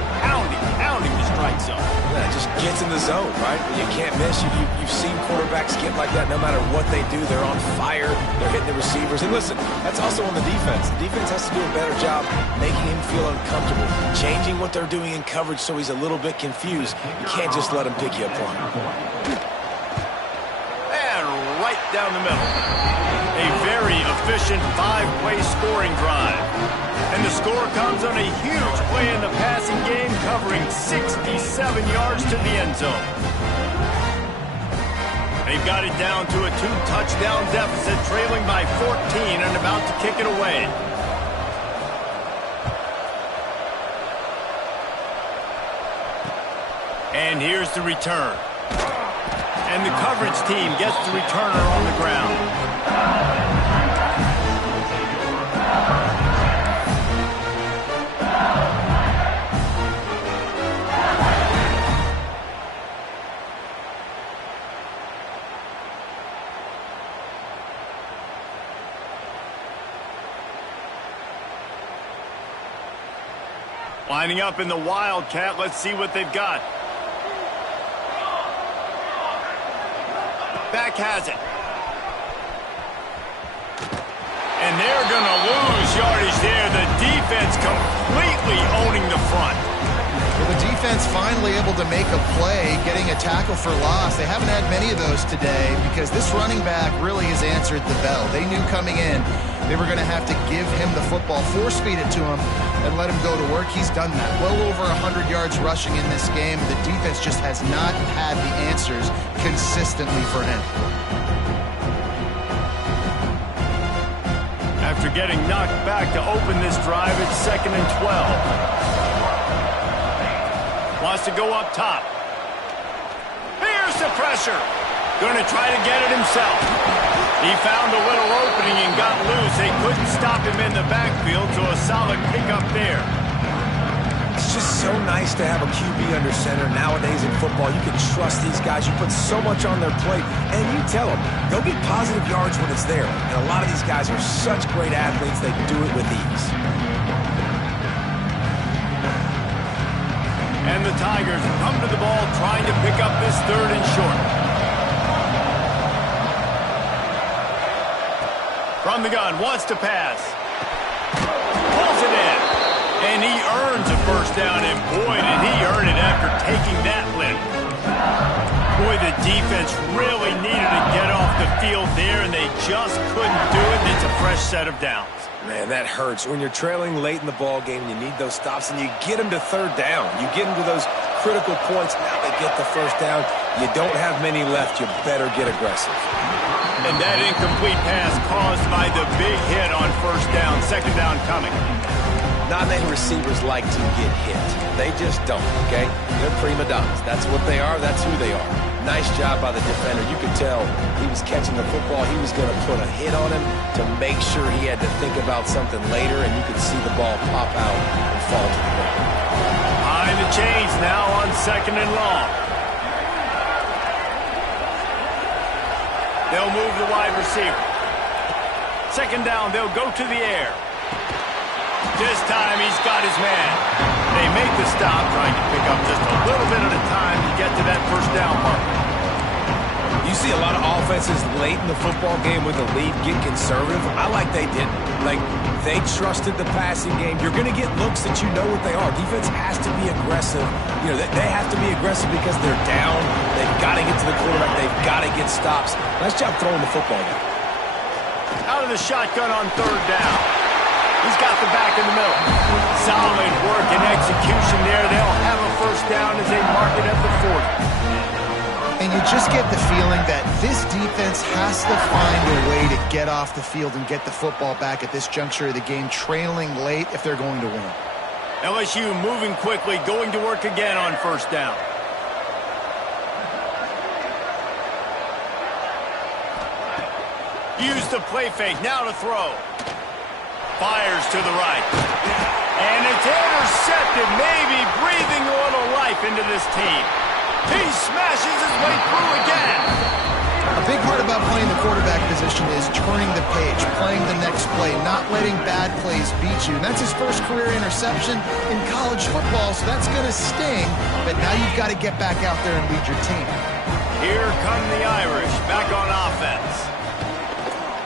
the strike zone. Yeah, just gets in the zone, right? You can't miss. You've seen quarterbacks get like that no matter what they do. They're on fire. They're hitting the receivers. And listen, that's also on the defense. The defense has to do a better job making him feel uncomfortable, changing what they're doing in coverage so he's a little bit confused. You can't just let him pick you apart. And right down the middle. A very efficient 5-play scoring drive. And the score comes on a huge play in the passing game, covering 67 yards to the end zone. They've got it down to a 2-touchdown deficit, trailing by 14 and about to kick it away. And here's the return. And the coverage team gets the returner on the ground. Lining up in the Wildcat. Let's see what they've got. Back has it. And they're going to lose yardage there. The defense completely owning the front. Well, the defense finally able to make a play, getting a tackle for loss. They haven't had many of those today because this running back really has answered the bell. They knew coming in they were going to have to give him the football, force-feed it to him, and let him go to work. He's done that. Well over 100 yards rushing in this game. The defense just has not had the answers consistently for him. After getting knocked back to open this drive, it's 2nd and 12. Wants to go up top. Here's the pressure. Going to try to get it himself. He found a little opening and got loose. They couldn't stop him in the backfield, so a solid pickup there. It's just so nice to have a QB under center nowadays in football. You can trust these guys. You put so much on their plate, and you tell them, go get positive yards when it's there. And a lot of these guys are such great athletes, they do it with ease. And the Tigers come to the ball trying to pick up this 3rd and short. From the gun, wants to pass. Pulls it in. And he earns a first down, and boy, did he earn it after taking that lift. Boy, the defense really needed to get off the field there, and they just couldn't do it, and it's a fresh set of downs. Man, that hurts. When you're trailing late in the ball game, you need those stops, and you get them to third down. You get them to those critical points. Now they get the first down. You don't have many left. You better get aggressive. And that incomplete pass caused by the big hit on first down. Second down coming. Not many receivers like to get hit. They just don't, okay? They're prima donnas. That's what they are. That's who they are. Nice job by the defender. You could tell he was catching the football. He was going to put a hit on him to make sure he had to think about something later, and you could see the ball pop out and fall to the ground. Behind the chains now on second and long. They'll move the wide receiver. Second down, they'll go to the air. This time he's got his man. They make the stop, trying to pick up just a little bit at a time to get to that first down mark. You see a lot of offenses late in the football game with the lead get conservative. I like they didn't. Like, they trusted the passing game. You're going to get looks that you know what they are. Defense has to be aggressive. You know, they have to be aggressive because they're down. They've got to get to the quarterback. They've got to get stops. Nice job throwing the football there. Out of the shotgun on third down. He's got the back in the middle. Solid work and execution there. They'll have a first down as they mark it at the 40. And you just get the feeling that this defense has to find a way to get off the field and get the football back at this juncture of the game, trailing late if they're going to win. LSU moving quickly, going to work again on first down. Use the play fake, now to throw. Fires to the right. And it's intercepted, maybe breathing a little life into this team. He smashes his way through again. A big part about playing the quarterback position is turning the page, playing the next play, not letting bad plays beat you. And that's his first career interception in college football, so that's going to sting. But now you've got to get back out there and lead your team. Here come the Irish, back on offense.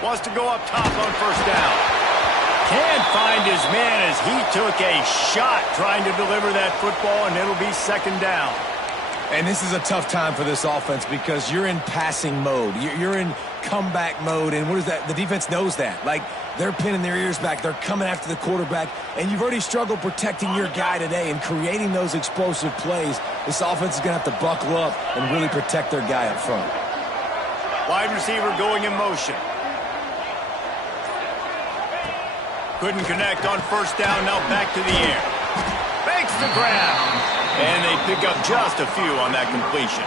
Wants to go up top on first down. Can't find his man as he took a shot trying to deliver that football, and it'll be second down. And this is a tough time for this offense because you're in passing mode. You're in comeback mode, and what is that? The defense knows that. Like, they're pinning their ears back. They're coming after the quarterback, and you've already struggled protecting your guy today and creating those explosive plays. This offense is going to have to buckle up and really protect their guy up front. Wide receiver going in motion. Couldn't connect on first down, now back to the air. Makes the grab. And they pick up just a few on that completion.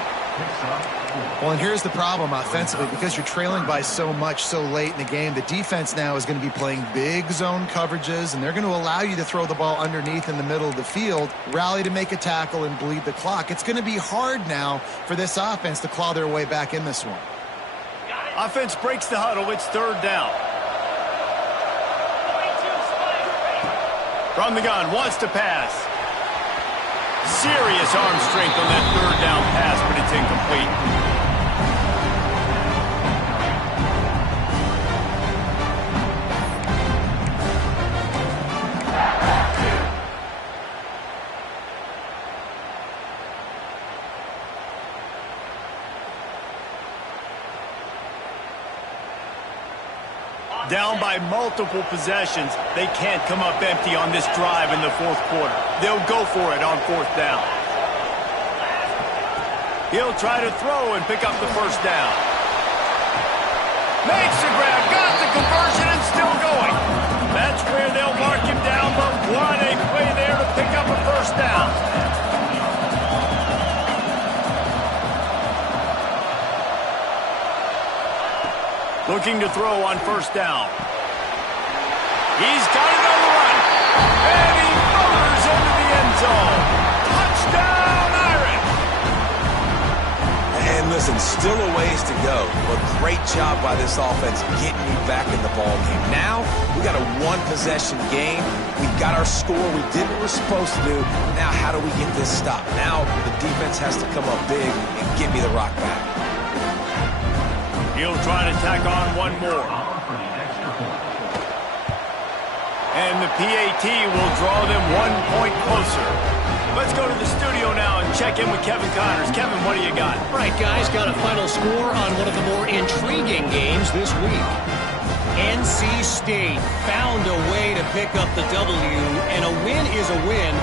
Well, and here's the problem offensively. Because you're trailing by so much so late in the game, the defense now is going to be playing big zone coverages, and they're going to allow you to throw the ball underneath in the middle of the field, rally to make a tackle, and bleed the clock. It's going to be hard now for this offense to claw their way back in this one. Offense breaks the huddle. It's third down. From the gun, wants to pass. Serious arm strength on that third down pass, but it's incomplete. Down by multiple possessions, they can't come up empty on this drive in the fourth quarter. They'll go for it on fourth down. He'll try to throw and pick up the first down. Makes the grab, got the conversion, and still going. That's where they'll mark him down, but what a play there to pick up a first down. Looking to throw on first down. He's got it on the run. And he motors into the end zone. Touchdown, Irish! And listen, still a ways to go, but great job by this offense getting you back in the ball game. Now, we got a one-possession game. We've got our score. We did what we're supposed to do. Now, how do we get this stop? Now, the defense has to come up big and give me the rock back. He'll try to tack on one more. And the PAT will draw them 1 point closer. Let's go to the studio now and check in with Kevin Connors. Kevin, what do you got? Right, guys, got a final score on one of the more intriguing games this week. NC State found a way to pick up the W, and a win is a win,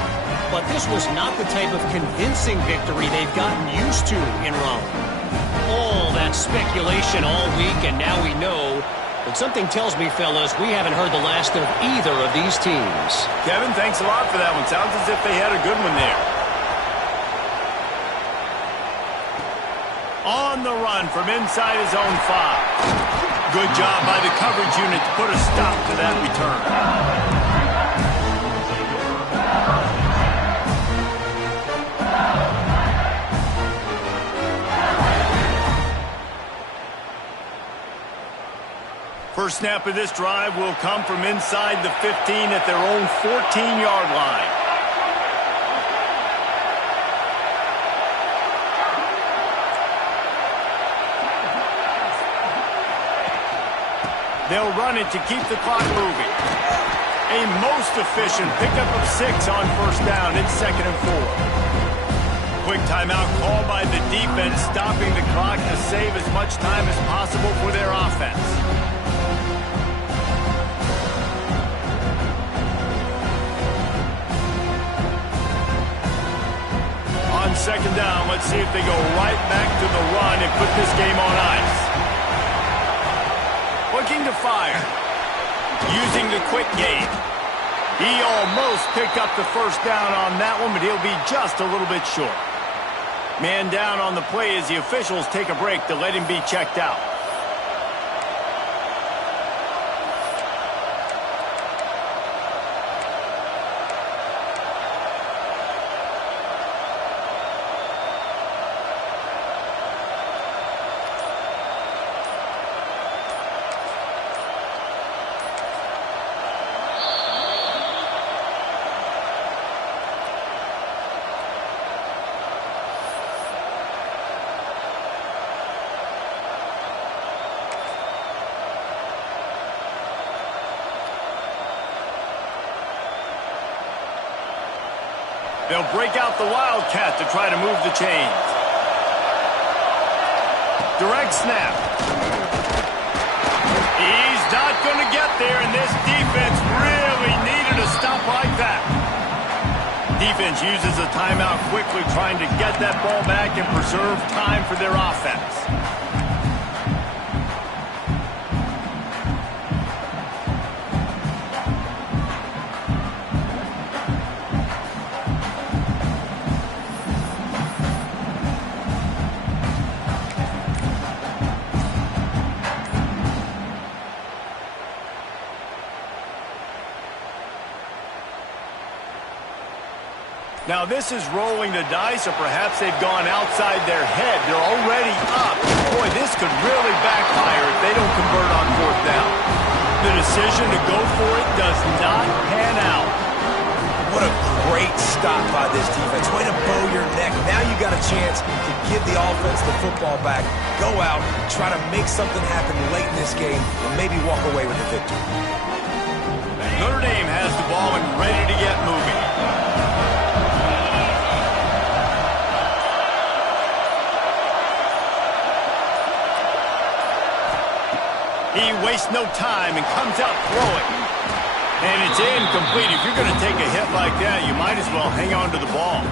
but this was not the type of convincing victory they've gotten used to in Raleigh. All that speculation all week, and now we know. But something tells me, fellas, we haven't heard the last of either of these teams. Kevin, thanks a lot for that one. Sounds as if they had a good one there. On the run from inside his own 5. Good job by the coverage unit to put a stop to that return. First snap of this drive will come from inside the 15 at their own 14-yard line. They'll run it to keep the clock moving. A most efficient pickup of 6 on first down. It's 2nd and 4. Quick timeout called by the defense, stopping the clock to save as much time as possible for their offense. On 2nd down, let's see if they go right back to the run and put this game on ice. Looking to fire. Using the quick game. He almost picked up the first down on that one, but he'll be just a little bit short. Man down on the play as the officials take a break to let him be checked out. They'll break out the Wildcat to try to move the chains. Direct snap. He's not going to get there, and this defense really needed a stop like that. Defense uses a timeout quickly, trying to get that ball back and preserve time for their offense. Now this is rolling the dice, or perhaps they've gone outside their head. They're already up. Boy, this could really backfire if they don't convert on 4th down. The decision to go for it does not pan out. What a great stop by this defense. Way to bow your neck. Now you got a chance to give the offense the football back. Go out, try to make something happen late in this game, and maybe walk away with the victory. Notre Dame has the ball and ready to get moving. He wastes no time and comes out throwing. And it's incomplete. If you're going to take a hit like that, you might as well hang on to the ball.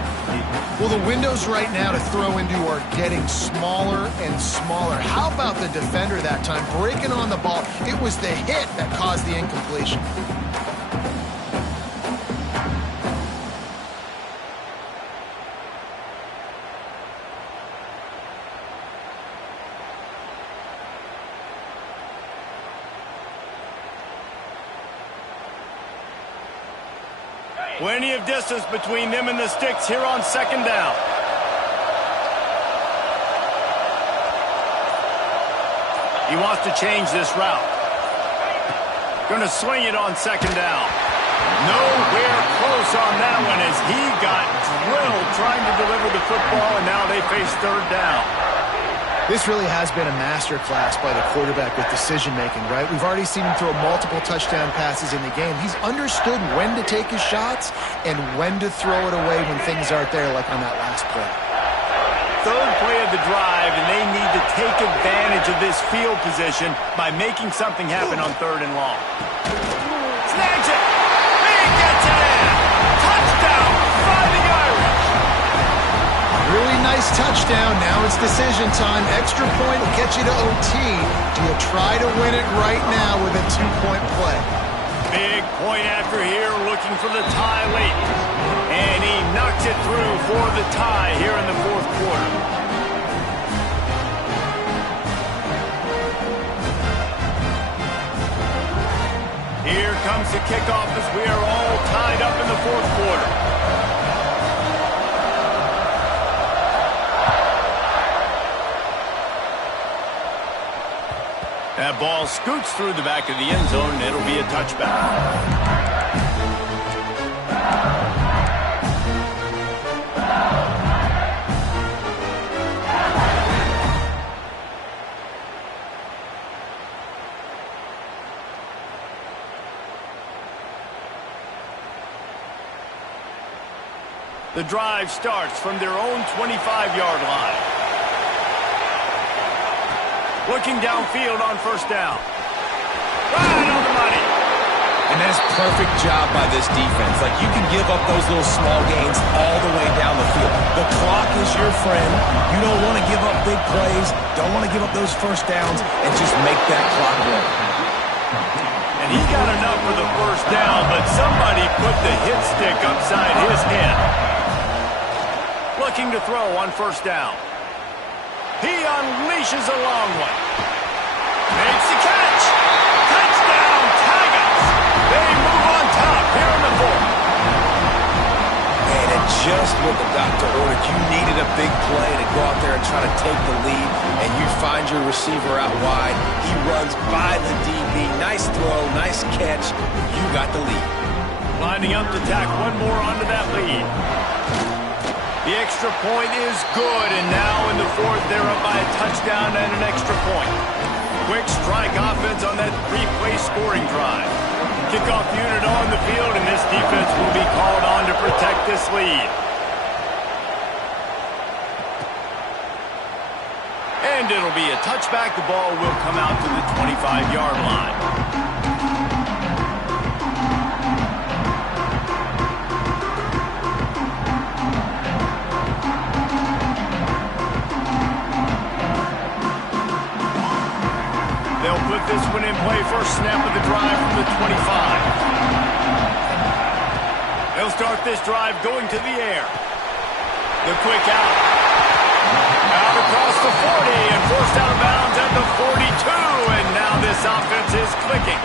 Well, the windows right now to throw into are getting smaller and smaller. How about the defender that time breaking on the ball? It was the hit that caused the incompletion. Plenty of distance between them and the sticks here on 2nd down. He wants to change this route. Going to swing it on 2nd down. Nowhere close on that one as he got drilled trying to deliver the football, and now they face 3rd down. This really has been a masterclass by the quarterback with decision-making, right? We've already seen him throw multiple touchdown passes in the game. He's understood when to take his shots and when to throw it away when things aren't there, like on that last play. Third play of the drive, and they need to take advantage of this field position by making something happen on 3rd and long. Snags it! He gets it in! Touchdown! Fighting Irish! Really nice touchdown. Now it's decision time. Extra point will get you to OT. Do you try to win it right now with a 2-point play? Big point after here, looking for the tie late. And he knocks it through for the tie here in the 4th quarter. Here comes the kickoff as we are all tied up in the 4th quarter. That ball scoots through the back of the end zone, and it'll be a touchback. The drive starts from their own 25-yard line. Looking downfield on 1st down. Right on the money. And that's perfect job by this defense. Like, you can give up those little small gains all the way down the field. The clock is your friend. You don't want to give up big plays. Don't want to give up those 1st downs, and just make that clock run. And he got enough for the 1st down, but somebody put the hit stick upside his head. Looking to throw on 1st down. He unleashes a long one. Makes the catch. Touchdown, Tigers. They move on top here in the 4th. And just what the doctor ordered. You needed a big play to go out there and try to take the lead, and you find your receiver out wide. He runs by the DB. Nice throw, nice catch. You got the lead. Lining up to tack one more onto that lead. The extra point is good, and now in the 4th, they're up by a touchdown and an extra point. Quick strike offense on that 3-play scoring drive. Kickoff unit on the field, and this defense will be called on to protect this lead. And it'll be a touchback. The ball will come out to the 25-yard line. Put this one in play. First snap of the drive from the 25. They'll start this drive going to the air. The quick out. Out across the 40 and forced out of bounds at the 42. And now this offense is clicking.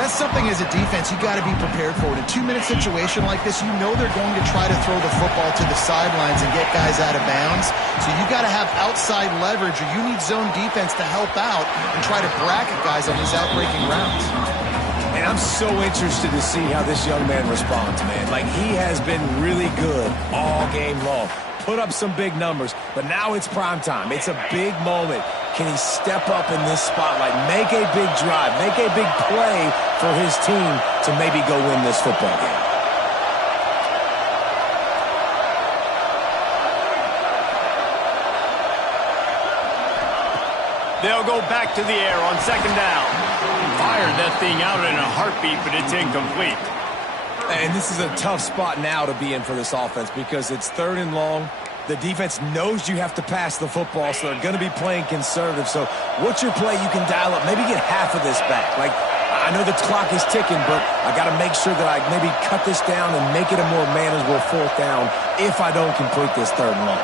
That's something as a defense you got to be prepared for. In a 2-minute situation like this, you know they're going to try to throw the football to the sidelines and get guys out of bounds. So you got to have outside leverage, or you need zone defense to help out and try to bracket guys on these outbreaking routes. And I'm so interested to see how this young man responds, man. Like, he has been really good all game long. Put up some big numbers, but now it's prime time. It's a big moment. Can he step up in this spotlight, make a big drive, make a big play for his team to maybe go win this football game? They'll go back to the air on 2nd down. Fired that thing out in a heartbeat, but it's incomplete. And this is a tough spot now to be in for this offense because it's 3rd and long. The defense knows you have to pass the football, so they're going to be playing conservative. So what's your play you can dial up? Maybe get half of this back. Like, I know the clock is ticking, but I got to make sure that I maybe cut this down and make it a more manageable 4th down if I don't complete this 3rd and long.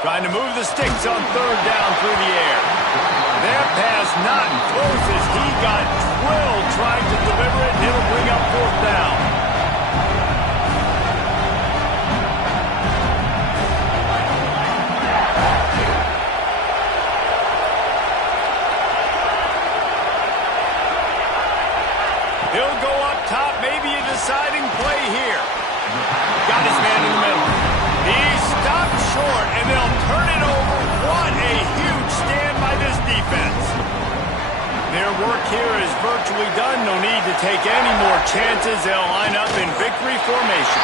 Trying to move the sticks on 3rd down through the air. That pass not close as he got drilled trying to deliver it, and it'll bring up 4th down. He'll go up top, maybe a deciding play here. virtually done. No need to take any more chances. They'll line up in victory formation.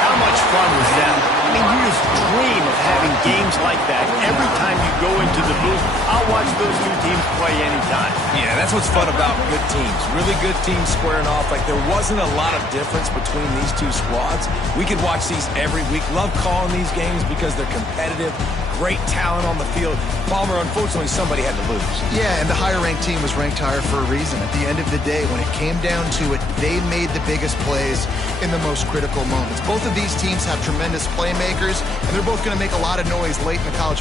How much fun was that? I mean, you just dream of having games like that. Every time you go into the booth, I'll watch those two teams play anytime. Yeah, that's what's fun about good teams. Really good teams squaring off. Like, there wasn't a lot of difference between these two squads. We could watch these every week. Love calling these games because they're competitive. Great talent on the field. Palmer, unfortunately, somebody had to lose. Yeah, and the higher-ranked team was ranked higher for a reason. At the end of the day, when it came down to it, they made the biggest plays in the most critical moments. Both of these teams have tremendous playmakers, and they're both going to make a lot of noise late in the college